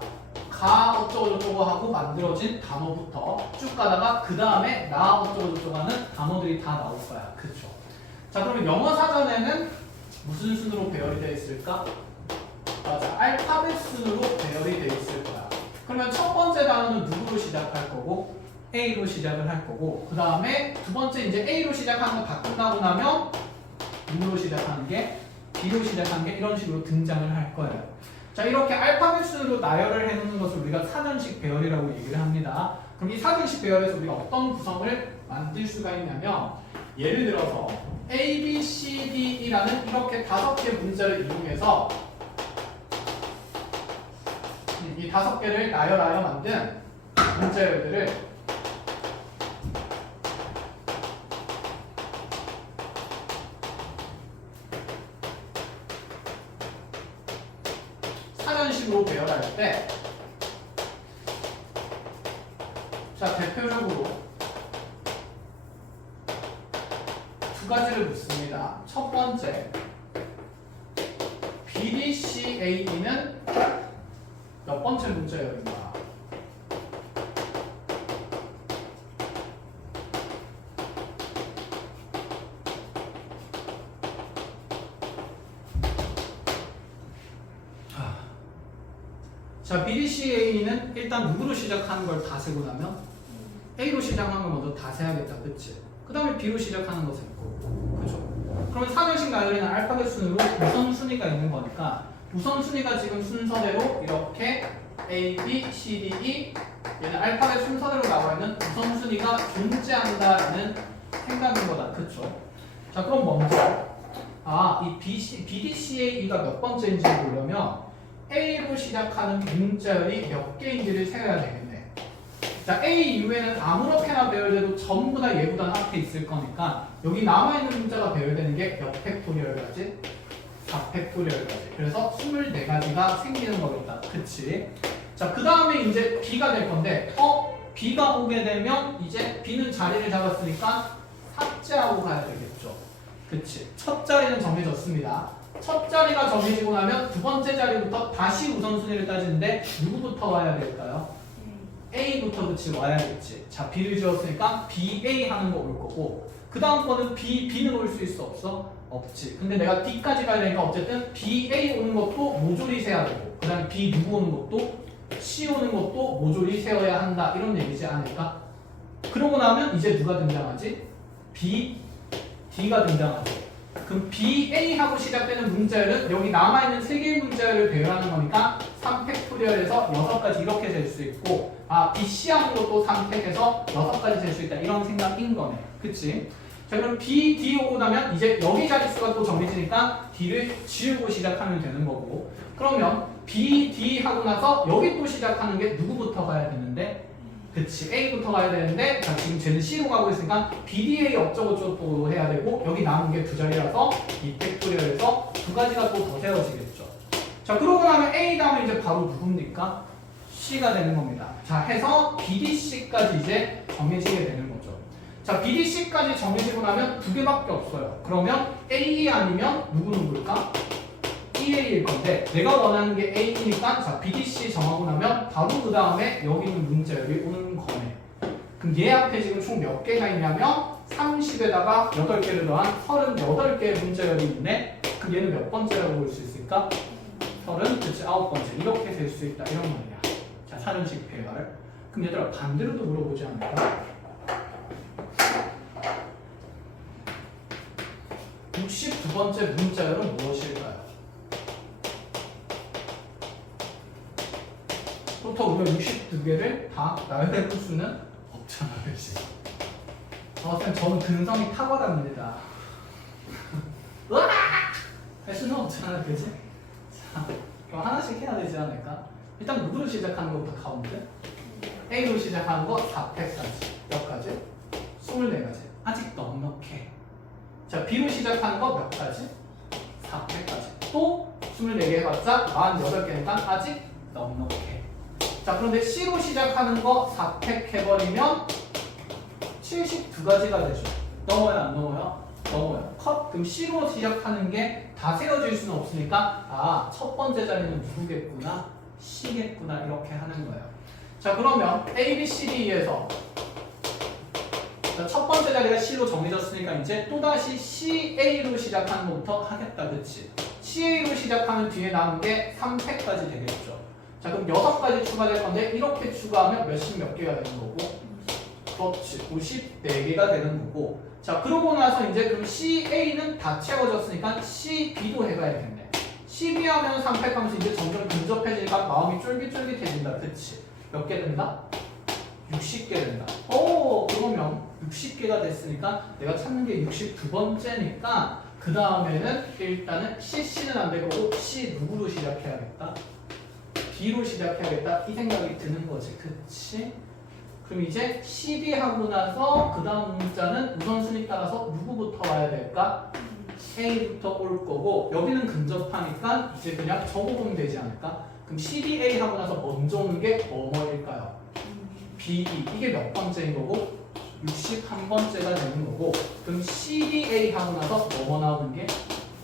가 어쩌고저쩌고 하고 만들어진 단어부터 쭉 가다가 그 다음에 나 어쩌고저쩌고 하는 단어들이 다 나올 거야. 그쵸? 자 그러면 영어 사전에는 무슨 순으로 배열이 되어 있을까? 맞아, 알파벳 순으로 배열이 되어 있을 거야. 그러면 첫 번째 단어는 누구로 시작할 거고 A로 시작을 할 거고 그 다음에 두 번째 이제 A로 시작하는 거 다 끝나고 나면 누구로 시작하는 게 B로 시작하는 게 이런 식으로 등장을 할 거예요. 자 이렇게 알파벳 순으로 나열을 해놓는 것을 우리가 사전식 배열이라고 얘기를 합니다. 그럼 이 사전식 배열에서 우리가 어떤 구성을 만들 수가 있냐면 예를 들어서 A, B, C, D라는 이렇게 5개 문자를 이용해서 이 5개를 나열하여 만든 문자열들을 사전식으로 배열할 때 자 대표적으로 두 가지를 묻습니다. 첫 번째, BDCA는 몇 번째 문자열인가? 자, BDCA는 일단 누구로 시작하는 걸 다 세고 나면 A로 시작하는 걸 먼저 다 세야겠다. 그치? 그 다음에 B로 시작하는 거 셀 거고. 그죠? 그러면 사전식 나열에는 알파벳 순으로 우선순위가 있는 거니까 우선순위가 지금 순서대로 이렇게 A, B, C, D, E 얘는 알파벳 순서대로 나와 있는 우선순위가 존재한다라는 생각인 거다. 그쵸? 자, 그럼 먼저 이 BDCA가 몇 번째인지 보려면 A로 시작하는 문자열이 몇 개인지를 세어야 되겠네. 자, A 이후에는 아무렇게나 배열돼도 전부 다 얘보다 앞에 있을 거니까 여기 남아있는 문자가 배열되는 게 몇 팩토리얼까지? 4팩토리얼까지. 그래서 24가지가 생기는 거겠다. 그치? 자, 그 다음에 이제 B가 될 건데 B가 오게 되면 이제 B는 자리를 잡았으니까 삭제하고 가야 되겠죠. 그치? 첫 자리는 정해졌습니다. 첫 자리가 정해지고 나면 두 번째 자리부터 다시 우선순위를 따지는데 누구부터 와야 될까요? A부터 그치 와야겠지. 자, B를 지었으니까 BA 하는 거 올 거고 그 다음 거는 B는 올 수 있어 없어? 없지. 근데 내가 D까지 가려니까 어쨌든 BA 오는 것도 모조리 세야 되고 그 다음에 B 누구 오는 것도 C 오는 것도 모조리 세워야 한다 이런 얘기지 않을까? 그러고 나면 이제 누가 등장하지? D가 등장하죠. 그럼 BA하고 시작되는 문자열은 여기 남아있는 3개의 문자열을 배열하는 거니까 3팩토리얼에서 6가지 이렇게 될 수 있고 BC 하는 것도 3팩에서 6가지 될 수 있다 이런 생각인 거네. 그치? 자, 그럼 B, D 오고 나면 이제 여기 자릿수가 또 정해지니까 D를 지우고 시작하면 되는 거고 그러면 B, D 하고 나서 여기 또 시작하는 게 누구부터 가야 되는데? 그치, A부터 가야 되는데 자, 지금 쟤는 C로 가고 있으니까 BDA 어쩌고저쩌고 해야 되고 여기 남은 게 두 자리라서 이 팩토리얼에서 2가지가 또 더 세워지겠죠. 자, 그러고 나면 A 다음에 이제 바로 누굽니까? C가 되는 겁니다. 자, 해서 BDC까지 이제 정해지게 되는 거죠. 자, BDC까지 정해지고 나면 2개밖에 없어요. 그러면 A 아니면 누굴까? EA일 건데 내가 원하는 게 A니까 자, BDC 정하고 나면 바로 그 다음에 여기 있는 문자열이 오는 거네. 그럼 얘 앞에 지금 총 몇 개가 있냐면 30에다가 8개를 더한 38개의 문자열이 있네. 그럼 얘는 몇 번째라고 볼 수 있을까? 39번째. 이렇게 될 수 있다 이런 말이야. 자, 사전식 배열. 그럼 얘들아 반대로도 물어보지 않을까? 62번째 문자열은 무엇일까요? 그렇다고 우리가 62개를 다 나열해볼 수는 없잖아, 그렇지? 저는 근성이 탁월합니다. 으악! 할 수는 없잖아, 그렇지? 자, 그럼 하나씩 해야 되지 않을까? 일단 누구로 시작하는 것부터 카운트? A로 시작하는 거 4팩까지. 몇 가지? 24가지. 아직 넉넉해. 자, B로 시작하는 거 몇 가지? 4팩까지. 또 24개 해봤자 48개니까 아직 넉넉해. 자, 그런데 C로 시작하는 거 4팩 해버리면 72가지가 되죠. 넘어요, 안 넘어요? 넘어요. 컷. 그럼 C로 시작하는 게 다 세워질 수는 없으니까 첫 번째 자리는 누구겠구나? C겠구나 이렇게 하는 거예요. 자, 그러면 A, B, C, D에서 첫 번째 자리가 C로 정해졌으니까 이제 또다시 CA로 시작하는 것부터 하겠다. 그치? CA로 시작하면 뒤에 남은 게 3팩까지 되겠죠. 자, 그럼 6가지 추가될 건데 이렇게 추가하면 몇 개가 되는 거고? 그렇지. 54개가 되는 거고. 자, 그러고 나서 이제 그럼 CA는 다 채워졌으니까 CB도 해봐야겠네. CB 하면 3팩 하면서 이제 점점 근접해지니까 마음이 쫄깃쫄깃해진다. 그치? 몇 개 된다? 60개 된다. 그러면 60개가 됐으니까 내가 찾는 게 62번째니까 그 다음에는 일단은 CC는 안 될 거고 C 누구로 시작해야겠다? B로 시작해야겠다 이 생각이 드는 거지. 그치? 그럼 이제 CD 하고 나서 그 다음 문자는 우선순위 따라서 누구부터 와야 될까? A부터 올 거고 여기는 근접하니까 이제 그냥 적어보면 되지 않을까? 그럼 CDA 하고 나서 먼저 오는 게 뭐일까요? BE. 이게 몇 번째인 거고? 61번째가 되는 거고 그럼 CDA 하고 나서 뭐 나오는 게?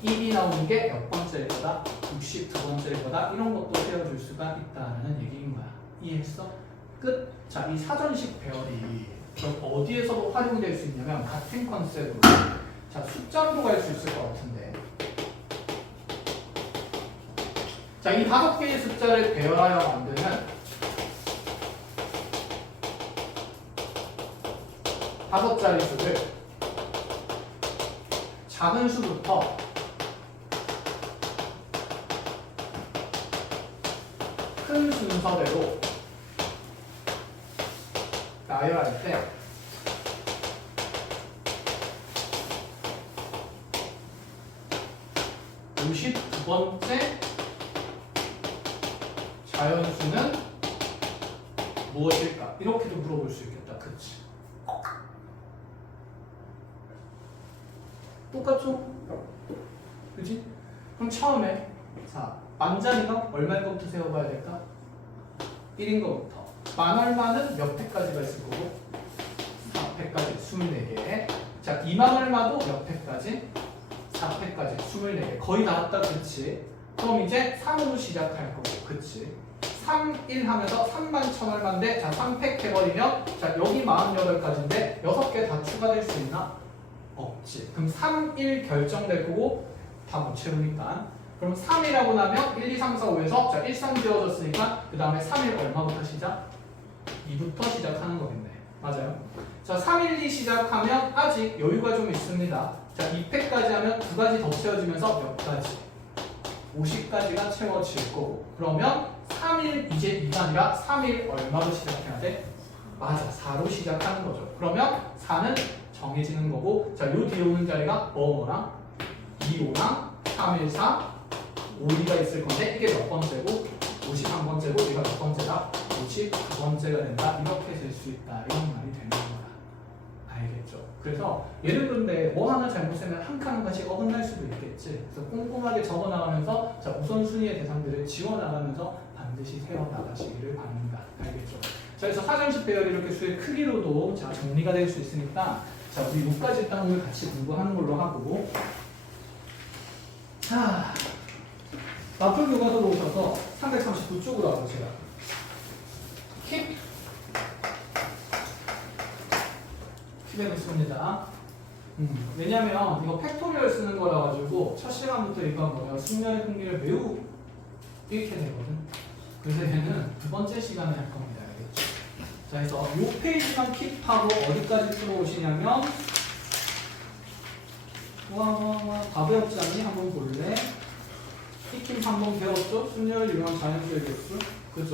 EB 나오는 게 몇 번째일 거다? 62번째일 거다. 이런 것도 세워줄 수가 있다는 얘기인 거야. 이해했어? 끝. 자, 이 사전식 배열이 그럼 어디에서도 활용될 수 있냐면 같은 컨셉으로 자, 숫자로 갈 수 있을 것 같은데 자, 이 5개의 숫자를 배열하여 만드는 5자리 수를 작은 수부터 큰 큰 순서대로 나열할 때 (52) 번째 자연수는 무엇일까? 이렇게도 물어볼 수 있겠다. 그치? 똑같죠? 그치? 그럼 처음에 자 만자리가 얼마인 것부터 세워봐야 될까? 1인 것부터 만 얼마는 몇 회까지가 있을 거고 4회까지 24개. 자 2만 얼마도 몇 회까지? 4회까지 24개. 거의 다 왔다. 그치? 그럼 이제 3으로 시작할 거고. 그치? 3, 1 하면서 3만 1천 얼마인데 자 3팩 해버리면 자 여기 48가지인데 6개 다 추가될 수 있나? 없지. 그럼 3, 1 결정될 거고 다 못 채우니까. 그럼 3이라고 나면 1, 2, 3, 4, 5에서 자 1, 3 지워졌으니까 그 다음에 3일 얼마부터 시작? 2부터 시작하는 거겠네. 맞아요. 자 3, 1, 2 시작하면 아직 여유가 좀 있습니다. 자 2팩까지 하면 2가지 더 채워지면서 몇 가지? 50가지가 채워질 거고. 그러면 3일 이제 2가 아니라 3일 얼마로 시작해야 돼? 맞아. 4로 시작하는 거죠. 그러면 4는 정해지는 거고 자 요 뒤에 오는 자리가 뭐랑 2호랑 314 5가 있을 건데 이게 몇 번째고 51번째고 얘가 몇 번째다? 59번째가 된다. 이렇게 될 수 있다. 이런 말이 되는 거야. 알겠죠? 그래서 예를 들는데 뭐 하나 잘못 쓰면 한 칸 한 칸씩 어긋날 수도 있겠지. 그래서 꼼꼼하게 적어 나가면서 자 우선순위의 대상들을 지워 나가면서 반드시 세워 나가시기를 바랍니다. 알겠죠? 자 그래서 사전식 배열이 이렇게 수의 크기로도 자 정리가 될 수 있으니까 자 우리 요까지 일단 오늘 같이 공부하는 걸로 하고 자 마플 교과서로 오셔서 339쪽으로 와보세요. 킵 킵해놓습니다. 왜냐면 이거 팩토리얼 쓰는 거라 가지고 첫 시간부터 이거 뭐야 숙련의 흥미를 매우 잃게 되거든. 그래서 얘는 두 번째 시간에 할 겁니다. 알겠죠? 자 그래서 요 페이지만 킵하고 어디까지 풀어오시냐면 다 배웠지 않니? 한번 볼래? 히킹 한번 배웠죠? 순열을 이용한 자연수의 개수. 그죠?